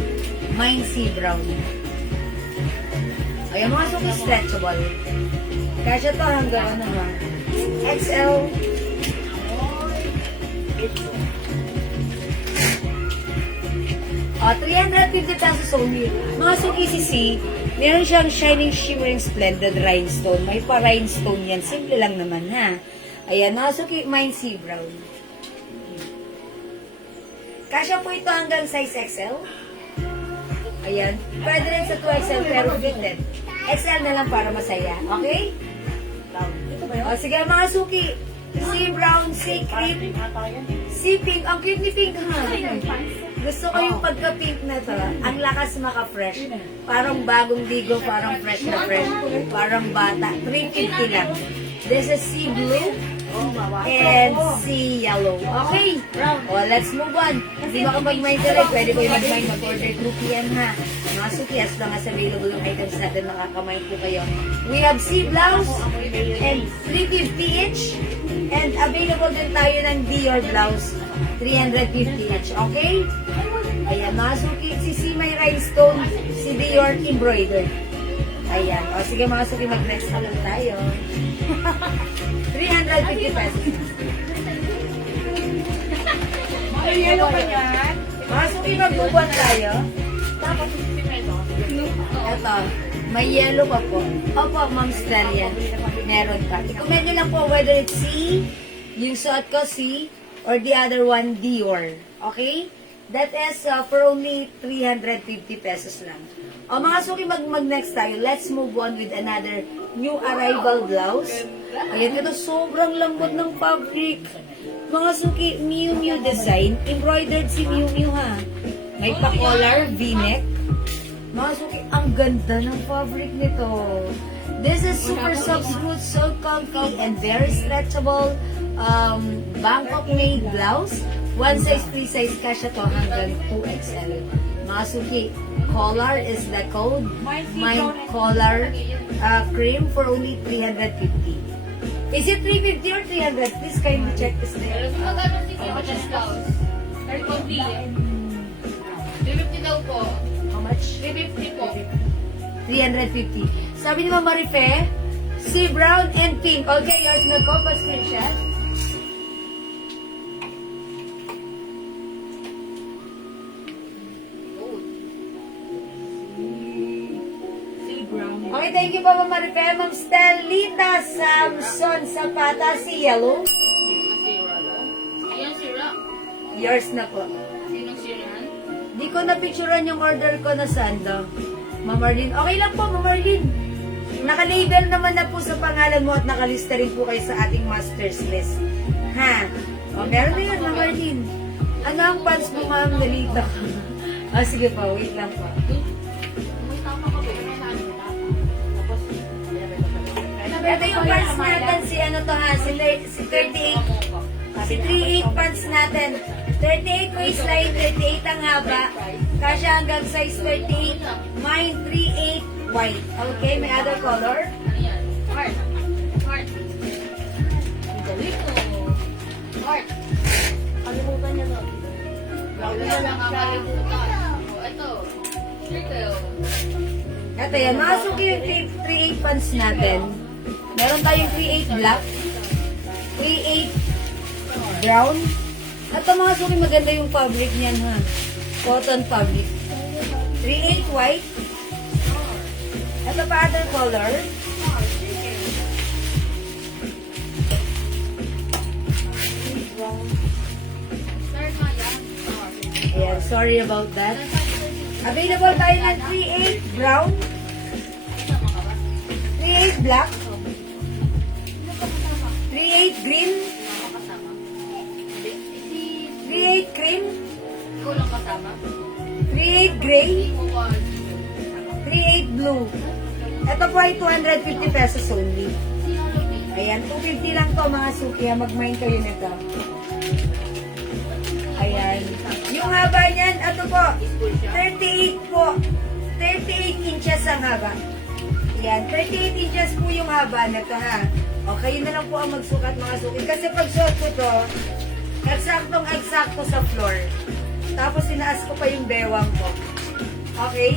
Mine C Brown. Ayan, mga suki stretchable. Kasya to hanggang ano ha? XL. Oh, 350 pesos only. Mga suki si C, meron siyang shining, shimmering, splendid rhinestone. May pa-rhinestone yan. Simple lang naman, ha? Ayan, mga suki, mine C brown. Kasya po ito hanggang size XL. Ayan. Pwede rin sa 2XL pero fitted. XL na lang para masaya. Okay? O, sige mga suki. C brown, C cream, C pink. Ang cute ni pink, ha? Gusto ko yung pagka-pink na to. Ang lakas maka-fresh. Parang bagong ligo, parang fresh na fresh. Parang bata. 350 lang. This is C blue. and si yellow. Okay? O, let's move on. Hindi makapag-mind ka rin, pwede ko yung mag-mind mag-order through PM ha. Mga suki, as long as available yung items natin, makakamind po kayo. We have C blouse and 350 each. And available din tayo ng Dior blouse, 350 each. Okay? Ayan, mga suki, si May Rhinestone, si Dior embroidered. Ayan. O, sige mga suki, mag-next na lang tayo. 350 pesos. Ay, yellow pa yan. Mga suki, magbubuan tayo. Tapos 50 pesos. Ito, may yellow pa po. Opo, Ma'am Stelia. Meron pa. I-comment nyo lang po whether it's C, yung suot ko C, or the other one, Dior. Okay? That is for only 350 pesos lang. O mga suki, mag-next tayo. Let's move on with another new arrival blouse. Ayan, ito sobrang lambot ng fabric. Mga suki, Miu Miu design. Embroidered si Miu Miu ha. May pa-collar, V-neck. Mga suki, ang ganda ng fabric nito. This is super soft, smooth, so comfy, and very stretchable. Bangkok made blouse. One size, free size, kasha to hanggang 2XL. Mga suki, collar is the code. Mine collar cream for only 350. Is it 350 or 300? Please kindly check this there. Magkano si Kitchen Blouse? 350. 350 daw po. How much? 350 po. 350. Sabi ni Mama Rife, sea brown and pink. Okay, yours na po, pa-screenshot. Okay, thank you po, Mama Rife. Ma'am Stelita Samson Zapata, si yellow. Sira daw. Ayan, sira. Yours na po. Sinong sirahan? Di ko na-picturean yung order ko na sando. Ma'am Marlene. Okay lang po, Ma'am Marlene. Naka-label naman na po sa pangalan mo at nakalista rin po kayo sa ating master's list. Ha? O, meron na yun, Ma'am Marlene. Ano ang pants mo, Ma'am? Nalito ka. O, sige po, wait lang po. May tama ka ba? Ito yung pants natin, si ano to ha, si 38. Si 38 pants natin. 38 waistline, 38 ang haba. Kasya hanggang size 38. Mine 38 white. Okay, may other color? Ano yan? Heart. Heart. Ang galing ko. Heart. Kalimutan niya to. Wala lang kakalimutan. O, ito. Circle. Ito yan, mga suki yung 38 pants natin. Meron tayong 38 black, 38 brown. At ang mga suki, maganda yung fabric niyan ha. Cotton fabric. 38 white. Ito pa other color. Start na yan. Ayan, sorry about that. Available tayo ng 38 brown, 38 black, 38 green, 38 cream, Ikaw lang kasama. 38 gray, Hindi mo ba? 38 blue. Ito po ay 250 pesos only. Sino lupi? Ayan, 250 lang to mga suki. Mag-mind kayo nito. Ayan. Yung haba niyan, ito po, 38 po. 38 inches ang haba. Ayan, 38 inches po yung haba nito ha. O, kayo na lang po ang magsukat mga suki. Kasi pag suot ko to, eksaktong-eksakto sa floor. Tapos sinaas ko pa yung bewang ko. Okay?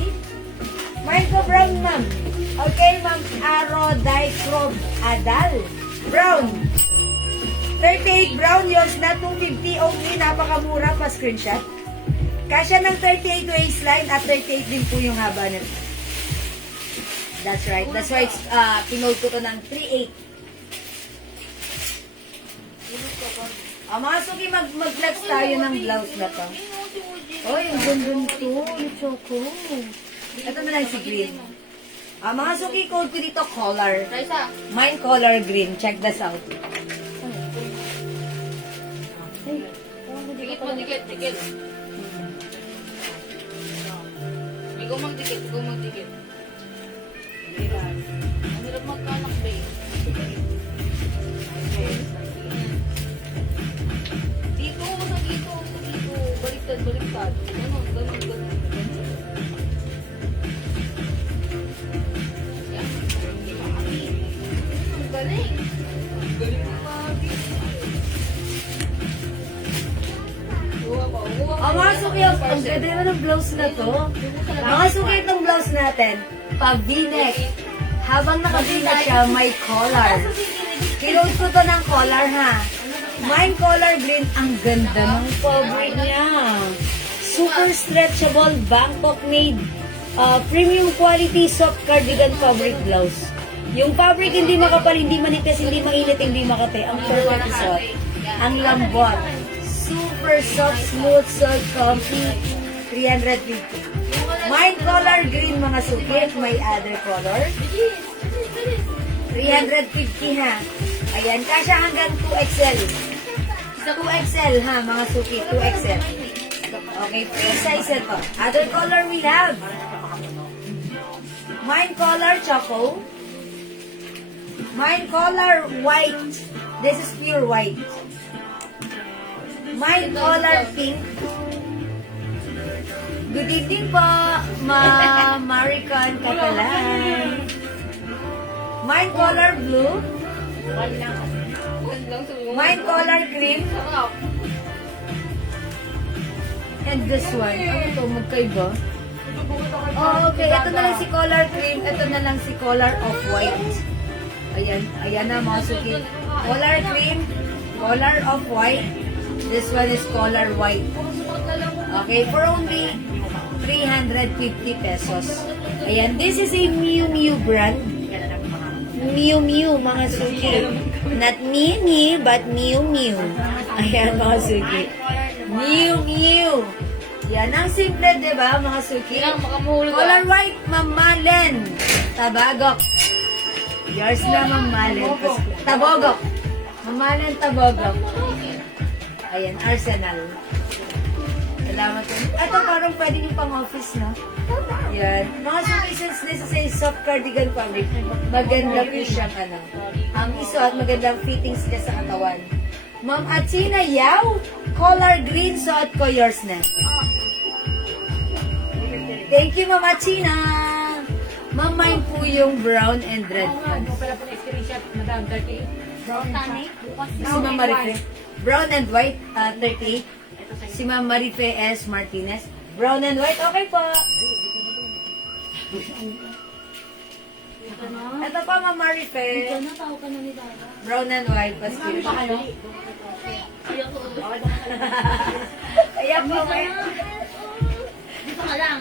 Mine ko brown, ma'am. Okay, ma'am. Aro, Dicrob, Adal. Brown. 38 brown, yours na 250 only. Napakamura pa screenshot. Kasya ng 38 waistline at 38 din po yung haba nito. That's right. That's why pinold ko to ng 38. Mga suki, mag-flex tayo ng blouse na to. Oy, ang gandun to. Yung choco. Ito na lang si green. Mga suki, code ko dito color. Raisa. Mine color green. Check this out. Dikit mo, dikit, dikit. Ikaw magdikit, ikaw magdikit. Ang hirap magkanak, babe. Galing. Galing mo pa. Ang mga suki, ang ganda naman ng blouse na to. Mga suki, itong blouse natin, pa-v-neck. Habang naka-v-neck siya, may collar. Piload ko to ng collar, ha. Mine collar green. Ang ganda ng fabric niya. Super stretchable, Bangkok made. Premium quality soft cardigan fabric blouse. Yung fabric hindi makapal, hindi manipis, hindi mainit, hindi makate. Ang perfect isuot. Ang lambot. Super soft, smooth, soft, comfy. 350. Mine color green mga sukit. May other color. 350 ha. Ayan, kasya hanggang 2XL. Sa 2XL ha, mga sukit. 2XL. Okay, free size ito. Other color we have. Mine color choco. Mine color white. This is pure white. Mine color pink. Good evening po, Marican Catalan. Mine color blue. Mine color cream. And this one. Ano ito? Magkaiba? Oh, okay. Ito na lang si color cream. Ito na lang si color of white. Ayan. Ayan na mga suki. Color cream. Color of white. This one is color white. Okay. For only 350 pesos. Ayan. This is a Miu Miu brand. Miu Miu mga suki. Not Mini, but Miu Miu. Ayan mga suki. Miu Miu. Yan ang simple, di ba, mga suki? Color white, Mamalen. Tabagok. Yours na, Mamalen. Tabogok. Mamalen, Tabogok. Ayan, Arsenal. Salamat po. Ito parang pwede yung pang-office, no? Yan. Mga suki, since this is a soft cardigan fabric, maganda po siyang, ang isuot, magandang fittings niya sa katawan. Ma'am Atsina Yao, color green, suot ko yours na. Thank you, Ma'am Atsina. Ma'am, mine po yung brown and red pants. Brown tani. Si Ma'am Marife. Brown and white, 38. Si Ma'am Marife S. Martinez. Brown and white, okay po. Ito pa, Ma'am Marife. Brown and white, pastil. Ayan po, may. Dito ka lang.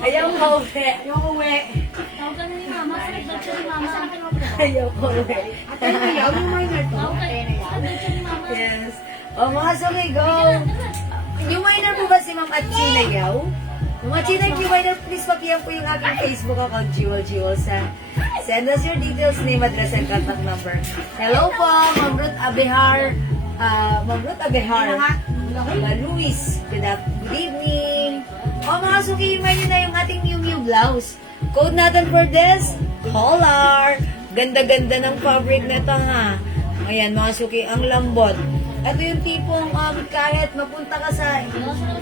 Ayaw ko uwi. Ayaw ko uwi. Tawag ka na ni Mama. Nagdag siya ni Mama. Ayaw ko uwi. Ate na yaw, yung minor to. Nagdag siya ni Mama. Yes. O mga suki, go. Yung minor po ba si Ma'am Atsina Yaw? Mga China, if you minor, please pakiyan po yung aking Facebook account, Jewel sa. Send us your details, name, address, and contact number. Hello po, Ma'am Ruth Abehar. Ma'am Ruth Abehar. Luis, good evening. O mga suki, yung na yung ating Miu Miu blouse. Code natin for this, collar. Ganda-ganda ng fabric na ito ha. Ayan mga suki, ang lambot. Ito yung tipong kahit mapunta ka sa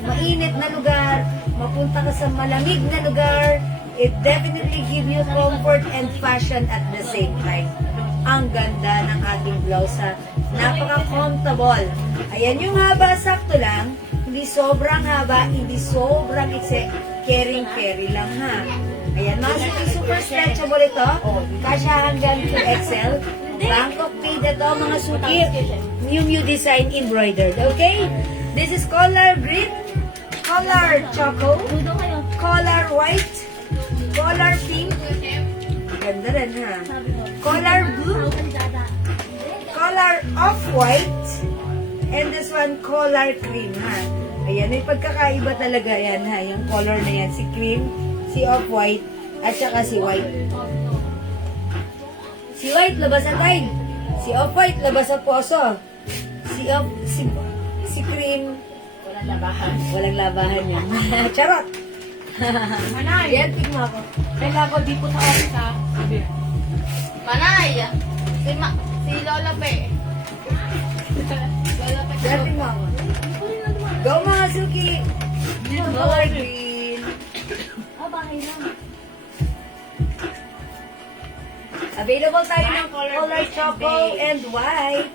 mainit na lugar, mapunta ka sa malamig na lugar, it definitely give you comfort and fashion at the same time. Ang ganda ng ating blouse ha. Napaka-comfortable. Ayan yung haba, sakto lang. Hindi sobrang haba, hindi sobrang itse. Caring-carry lang ha. Ayan, mga suki, super stretchable ito. Kasya hanggang 2XL. Bangkok made ito, mga suki. Miu Miu design embroidered. Okay? This is color green, color choco, color white, color pink. Ganda rin ha. Color blue, color off-white, and this one color cream ha. Ayan, may pagkakaiba talaga yan ha. Yung color na yan, si cream, si off-white, at saka si white. Si white, labas sa tide. Si off-white, labas sa poso. Si cream, Walang labahan. walang labahan yan. Charot! Manay. Yan, tignan ako. Kailangan ko di po sa office ha. Sabi. Panay! Si Lola Pe. Lola Pe. Yan, tignan ako. Go mga suki! Color green. Ah, bahay lang. Available tayo ng color choco and white.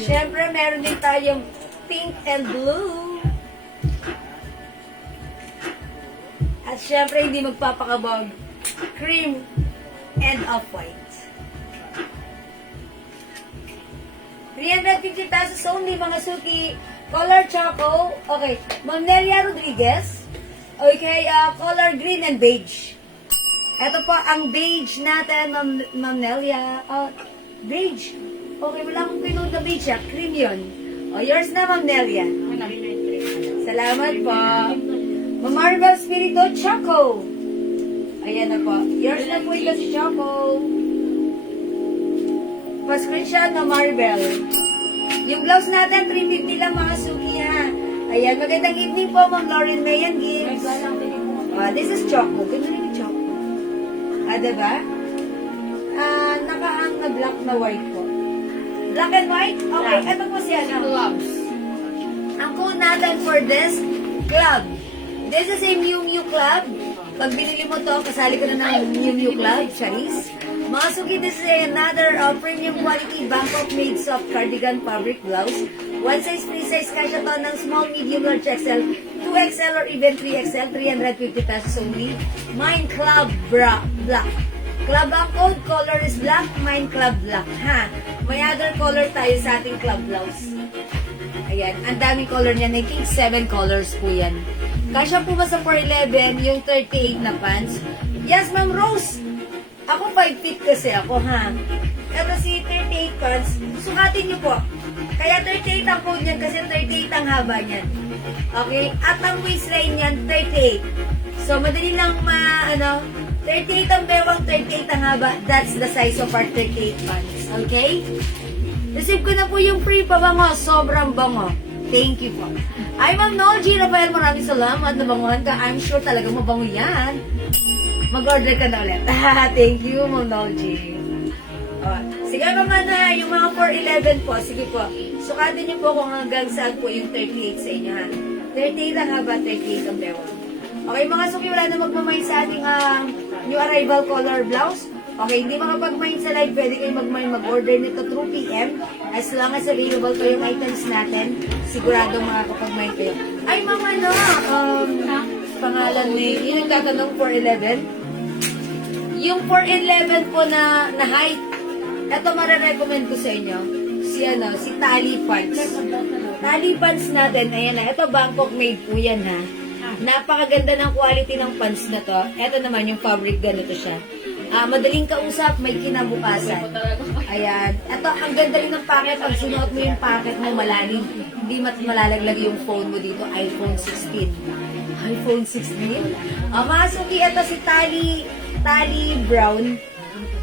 Siyempre, meron din tayong pink and blue. At siyempre, hindi magpapakabog, cream and off-white. 350 pesos only, mga suki. Color choco. Okay. Ma'am Nelia Rodriguez. Okay, color green and beige. Ito po ang beige natin, Ma'am Nelia. Beige. Okay, wala akong pinuha na beige, cream yun. Yours na, Ma'am Nelia. Salamat po. Ma'am Maribel Spirito Choco. Ayan na po. Yours na po ito si Choco. Pa-screenshot na Maribel. Yung blouse natin, 350 lang mga suki ha. Ayan, magandang evening po, Ma'am Lauren Mayan Gibbs. This is Choco. Ganda rin yung Choco. Diba? Nakahang na black na white po. Black and white? Okay, ito po siya na. Gloves. Ang code natin for this club. This is a Miu Miu Club. Pag binili mo to, kasali ka na ng Miu Miu Club, Charis. Mga suki, this is another premium quality Bangkok made soft cardigan fabric blouse. One size, free size, kasya to ng small, medium, large XL, 2XL or even 3XL, 350 pesos only. Mine Club Black. Club ang code, color is black, mine Club Black. Ha? May other color tayo sa ating club blouse. Ayan, ang daming color niya. I think 7 colors po yan. Kasya po ba sa 411 yung 38 na pants? Yes, Ma'am Rose. Ako 5 feet kasi ako, ha? Pero si 38 pants, sukatin niyo po. Kaya 38 ang code niyan kasi 38 ang haba niyan. Okay? At ang waistline niyan, 38. So, madali lang 38 ang bewang, 38 ang haba. That's the size of our 38 pants. Okay? Receive ko na po yung free pabango. Sobrang bango. Thank you po. Ay, Ma'am Nolji Rafael, maraming salamat. Nabanguhan ka. I'm sure talaga mabango yan. Mag-order ka na ulit. Thank you, Ma'am Nolji. Sige naman na, yung mga 411 po. Sige po. Sukatin niyo po kung hanggang saan po yung 38 sa inyo, ha? 38 ang haba, 38 ang bewang. Okay, mga suki, wala na magmamay sa ating new arrival color blouse. Okay, hindi makapag-mind sa live, pwede kayo mag-order nito through PM. As long as available ko yung items natin, siguradong makakapag-mind kayo. Ay, mama, pangalan ni, yun yung tatanong 411. Yung 411 po na height, ito marirecommend ko sa inyo, si Tally Pants. Tally Pants natin, ayan na, ito Bangkok made po yan ha. Napakaganda ng quality ng pants na to. Ito naman yung fabric, ganito siya. Madaling kausap, may kinabukasan. Ayan. Ito, ang ganda rin ng packet. Pag sinuot mo yung packet mo malalim, hindi malalaglag yung phone mo dito. iPhone 16. iPhone 16? Mga suki, ito si Tally Brown.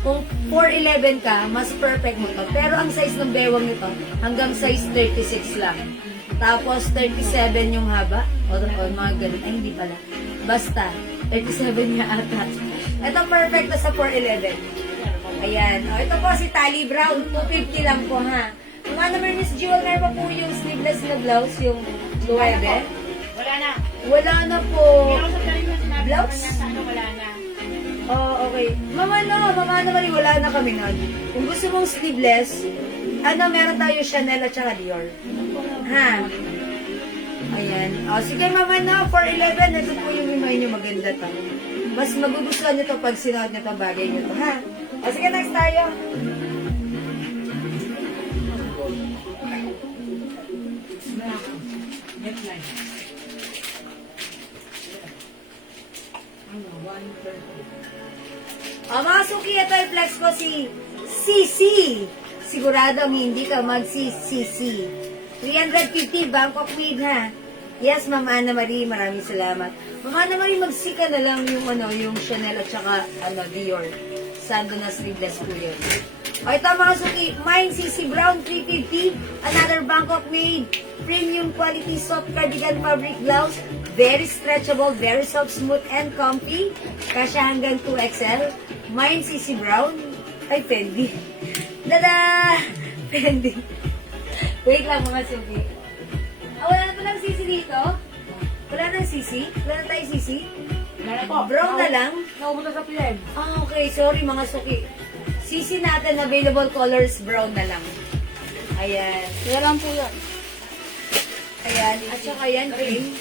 Kung 411 ka, mas perfect mo to. Pero ang size ng bewang nito, hanggang size 36 lang. Tapos 37 yung haba. O mga ganun. Ay, hindi pala. Basta, 37 nga ata. Ito perfect na sa 411. Ayan. O, ito po si Tally Brown. 250 lang po, ha. Mga naman, Miss Jewel, meron pa po yung sleeveless na blouse, yung 9. Wala na. Wala na po. Meron sa tayo na sinabi Blouse? naman na wala na. Okay. Mama naman, wala na kami nun. Kung gusto mong sleeveless, meron tayo Chanel at saka Dior. Ha? Ayan. Sige, mama, 411. Ito po yung himay nyo. Maganda to. Mas magugustuhan nyo to pag sinuot nyo itong bagay nyo to, ha? Sige, next tayo. Mga suki, ito i-flex ko si CC. Siguradong hindi ka mag-CC. 350 Bangkok made, ha? Yes, Ma'am Ana Marie, maraming salamat. Ma'am Ana Marie, magsika na lang yung Chanel at saka Dior. Sando na sleeveless po yun. Ito mga suki, mine CC Brown 350, another Bangkok made, premium quality soft cardigan fabric blouse, very stretchable, very soft, smooth, and comfy. Kasya hanggang 2XL. Mine CC Brown, ay Fendi. Dada! Fendi. Wait lang mga suki. Wala na palang CC dito? Wala na CC? Wala na tayo CC? Yan po. Brown na lang? Naubos na sa pilen. Ah, okay. Sorry, mga suki. CC natin, available colors, brown na lang. Ayan. Kaya lang po yan. Ayan. At saka yan, cream.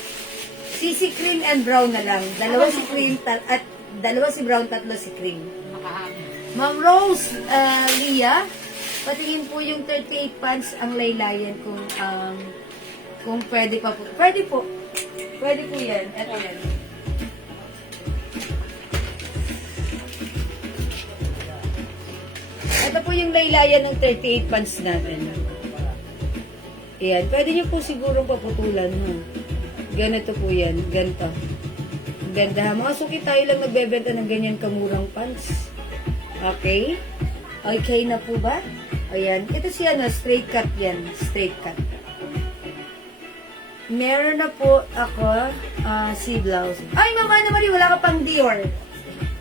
CC cream and brown na lang. Dalawa si cream at dalawa si brown, tatlo si cream. Ma'am Rose, Leah, patingin po yung 38 pants ang laylayan kung pwede pa po. Pwede po. Pwede po yan. Ito yan. Ito po yung laylayan ng 38 pants natin. Ayan. Pwede nyo po sigurong paputulan. Ganito po yan. Ganito. Ganda. Mga suki tayo lang nagbebenta ng ganyan kamurang pants. Okay? Okay na po ba? Ayan. Ito siya na. Straight cut yan. Straight cut. Meron na po ako si blouse. Ay, Ma'am Ana Marie, wala ka pang Dior.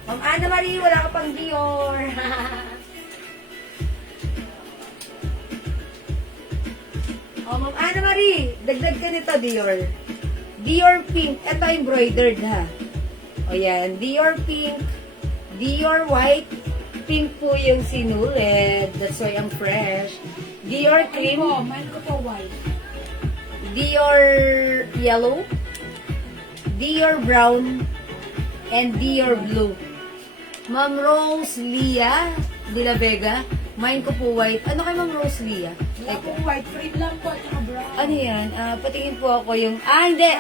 Ma'am Ana Marie, wala ka pang Dior. Oh, Ma'am Ana Marie, dagdag ka nito, Dior. Dior pink. Ito embroidered, ha. O yan, Dior pink, Dior white, pink po yung sinulid. That's why I'm fresh. Dior cream, Mine ko po white. Dior yellow, Dior brown, and Dior blue. Ma'am Rose Leah de la Vega, mine ko po white. Ano kay Ma'am Rose Leah? Wala po white. Cream lang po at saka brown. Ano yan? Patingin po ako yung... hindi.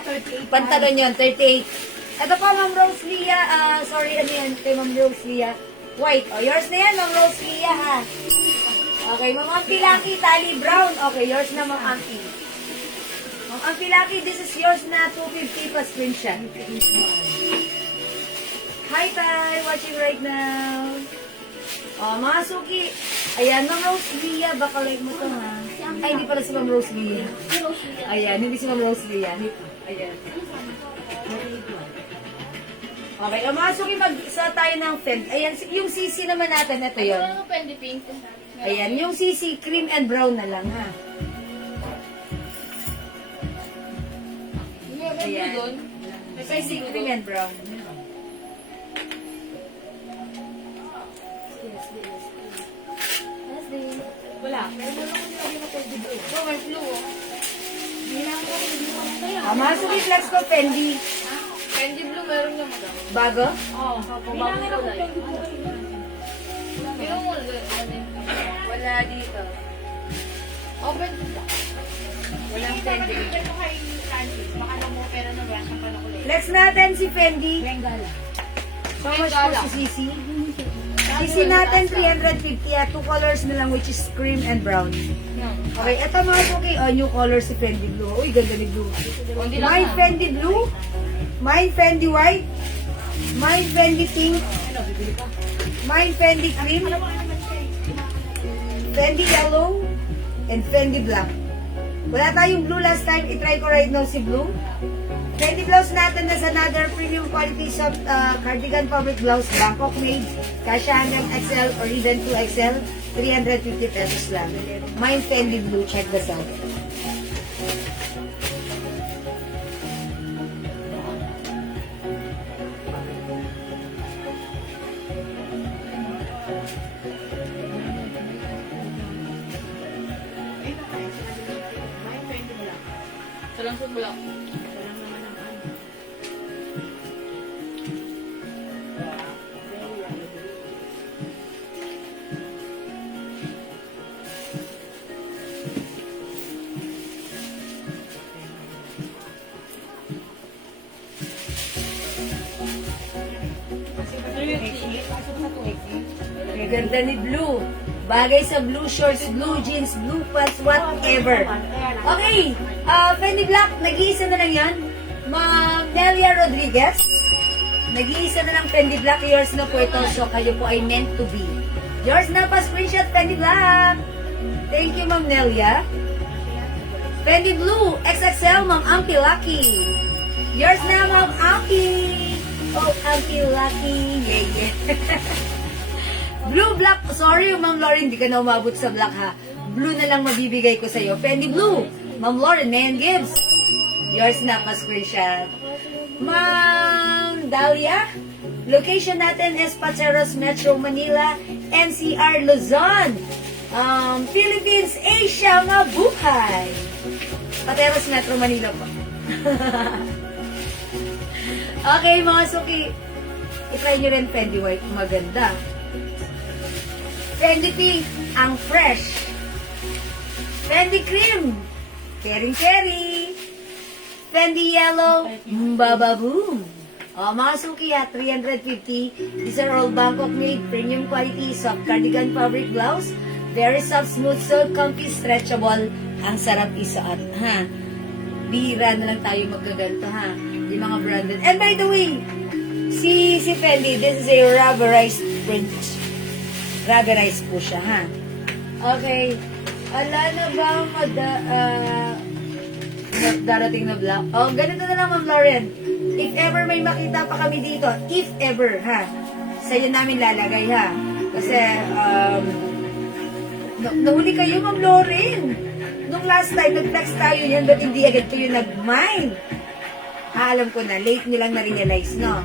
38 Pantalon yun, 38. Ito po, Ma'am Rose Leah. Sorry, ano yan? Kay Ma'am Rose Leah. White. O, yours na yan, Ma'am Rose Leah, ha? Okay, Ma'am Ampie Lucky, tali brown. Okay, yours na, Ma'am Ampie. Ma'am Ampie Lucky, this is yours na 250 plus screenshot. Hi, Tay! Watching right now. Oh, mga suki. Ayan, Ma'am Rose Leah, baka like mo to, ha? Ay, hindi pala si Ma'am Rose Leah. Ayan, hindi si Ma'am Rose Leah. Ayan. Okay, o mga suki, mag-isa tayo ng Fenty. Ayan, yung CC naman natin, ito yun. Ano pwede pink? Ayan, yung CC, cream and brown na lang, ha? May blue Ayan. doon. CC, cream and brown. Wala. Pero meron ko nilagay na pwede blue. Oh, may blue. Oh. Hindi lang ko hindi ko lang kaya. Mga suki, flex ko, Fendi. Candy blue meron na madami. Bago? Oo. Bilangan ako pwede blue. Pero mo, Wala dito. open. Walang Fendi. Bigyan ko kay Francis. Baka na mo pera na ba sa panakulit. Flex natin si Fendi. Bengala. So much po si CC. CC natin 350 at 2 colors na lang which is cream and brown. Okay, eto mga suki, new color si Fendi Blue. Uy, ganda ni Blue. Hindi lang Mine na. Fendi Blue, mine Fendi White, mine Fendi Pink, mine Fendi Cream, Fendi Yellow, and Fendi Black. Wala tayong blue last time, itry ko right now si blue. Fendi blouse natin is another premium quality soft cardigan fabric blouse, Bangkok made, kasya hanggang XL or even 2XL, 350 pesos lang. Mine Fendi Blue, check this out. Salang sa bulak. Ang ganda ni Blue. Bagay sa blue shorts, blue jeans, blue pants, whatever. Okay, Fendi Black, nag-iisa na lang yan. Ma'am Nelia Rodriguez, nag-iisa na lang Fendi Black. Yours na po ito, so kayo po ay meant to be. Yours na pa, screenshot Fendi Black. Thank you, Ma'am Nelia. Fendi Blue, XXL, Ma'am Ampie Lucky. Yours na, Ma'am Ampie. Oh, Ampie Lucky. Yeah, yeah. Blue, black. Sorry, Ma'am Lauren, hindi ka na umabot sa black, ha. Blue na lang mabibigay ko sa'yo. Fendi Blue. Ma'am Lauren, Mayan Gibbs. Yours na, pa-screenshot. Ma'am Ma'am Dahlia. Location natin is Pateros, Metro Manila, NCR, Luzon. Philippines, Asia, mabuhay! Pateros, Metro Manila po. Okay, mga suki. I-try nyo rin Fendi White. Maganda. Fendi Pink, ang fresh. Fendi Cream, caring. Fendi Yellow, bababoom. Mga suki 350. These are all Bangkok made, premium quality, soft cardigan fabric blouse. Very soft, smooth, so comfy, stretchable. Ang sarap isuot, ha? Bihira na lang tayo magkaganto, ha? Yung mga branded. And by the way, si Fendi, this is a rubberized print. Rubberized po siya, ha? Okay. Ala na ba darating na vlog? Oh, ganito na lang, Ma'am Lauren. If ever may makita pa kami dito, if ever, ha? Sa'yo namin lalagay, ha? Kasi, nahuli kayo, Ma'am Lauren. Nung last time, nag-text tayo yan, ba't hindi agad kayo nag-mind? Alam ko na, late nyo lang na-realize, no?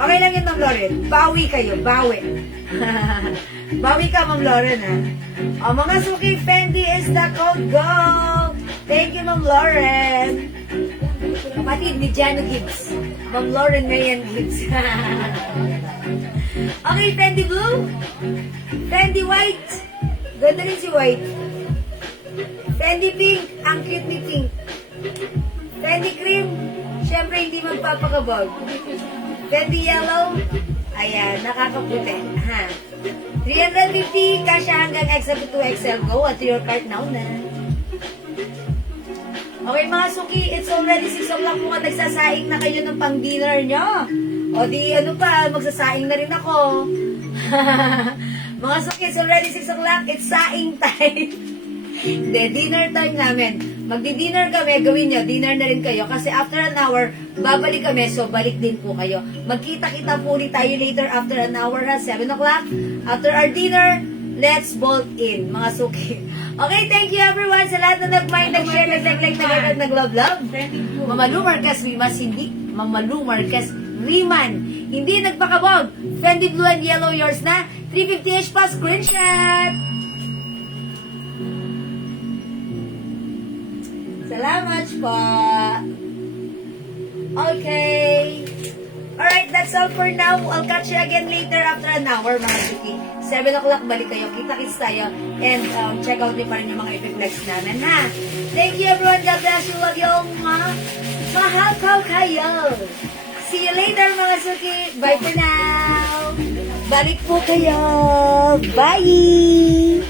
Okay lang yun, Ma'am Lauren. Bawi kayo, bawi. Bawi ka, Ma'am Lauren, ha? O, mga suki, Fendi is the code. Go! Thank you, Ma'am Lauren. Kapatid ni Jano Gibbs. Ma'am Lauren Mayan Gibbs. Okay, Fendi Blue. Fendi White. Ganda rin si White. Fendi Pink. Ang cute ni Pink. Fendi Cream. Siyempre, hindi magpapakabog. Fendi Yellow. Ayan, nakakaputi. Ha. 350. Kasya hanggang XL to 2XL. Go at your cart now na. Okay, mga suki, it's already 6 o'clock po nga nagsasaing na kayo ng pang-dinner nyo. O di, ano pa, magsasaing na rin ako. Mga suki, it's already 6 o'clock, it's saing time. Hindi, dinner time namin. Magdi-dinner kami, gawin nyo, dinner na rin kayo. Kasi after an hour, babalik kami, so balik din po kayo. Magkita-kita po ulit tayo later after an hour, ha, 7 o'clock. After our dinner, let's bolt in, mga suki. Okay, thank you everyone sa lahat na nag-mind, nag-share, nag-like, nag-love. Mamalu Marquez Rimas, hindi. Mamalu Marquez Riman. Hindi nagpakabog. Fendi Blue and Yellow, yours na. 350 pa, screenshot. Salamat po. Okay. Alright, that's all for now. I'll catch you again later after an hour, mga suki. 7 o'clock, balik kayo. Kita-kits tayo. And check out din pa rin yung mga epiflex namin, ha? Thank you, everyone. God bless you. Love you all, mahal ko kayo. See you later, mga suki. Bye for now. Balik po kayo. Bye!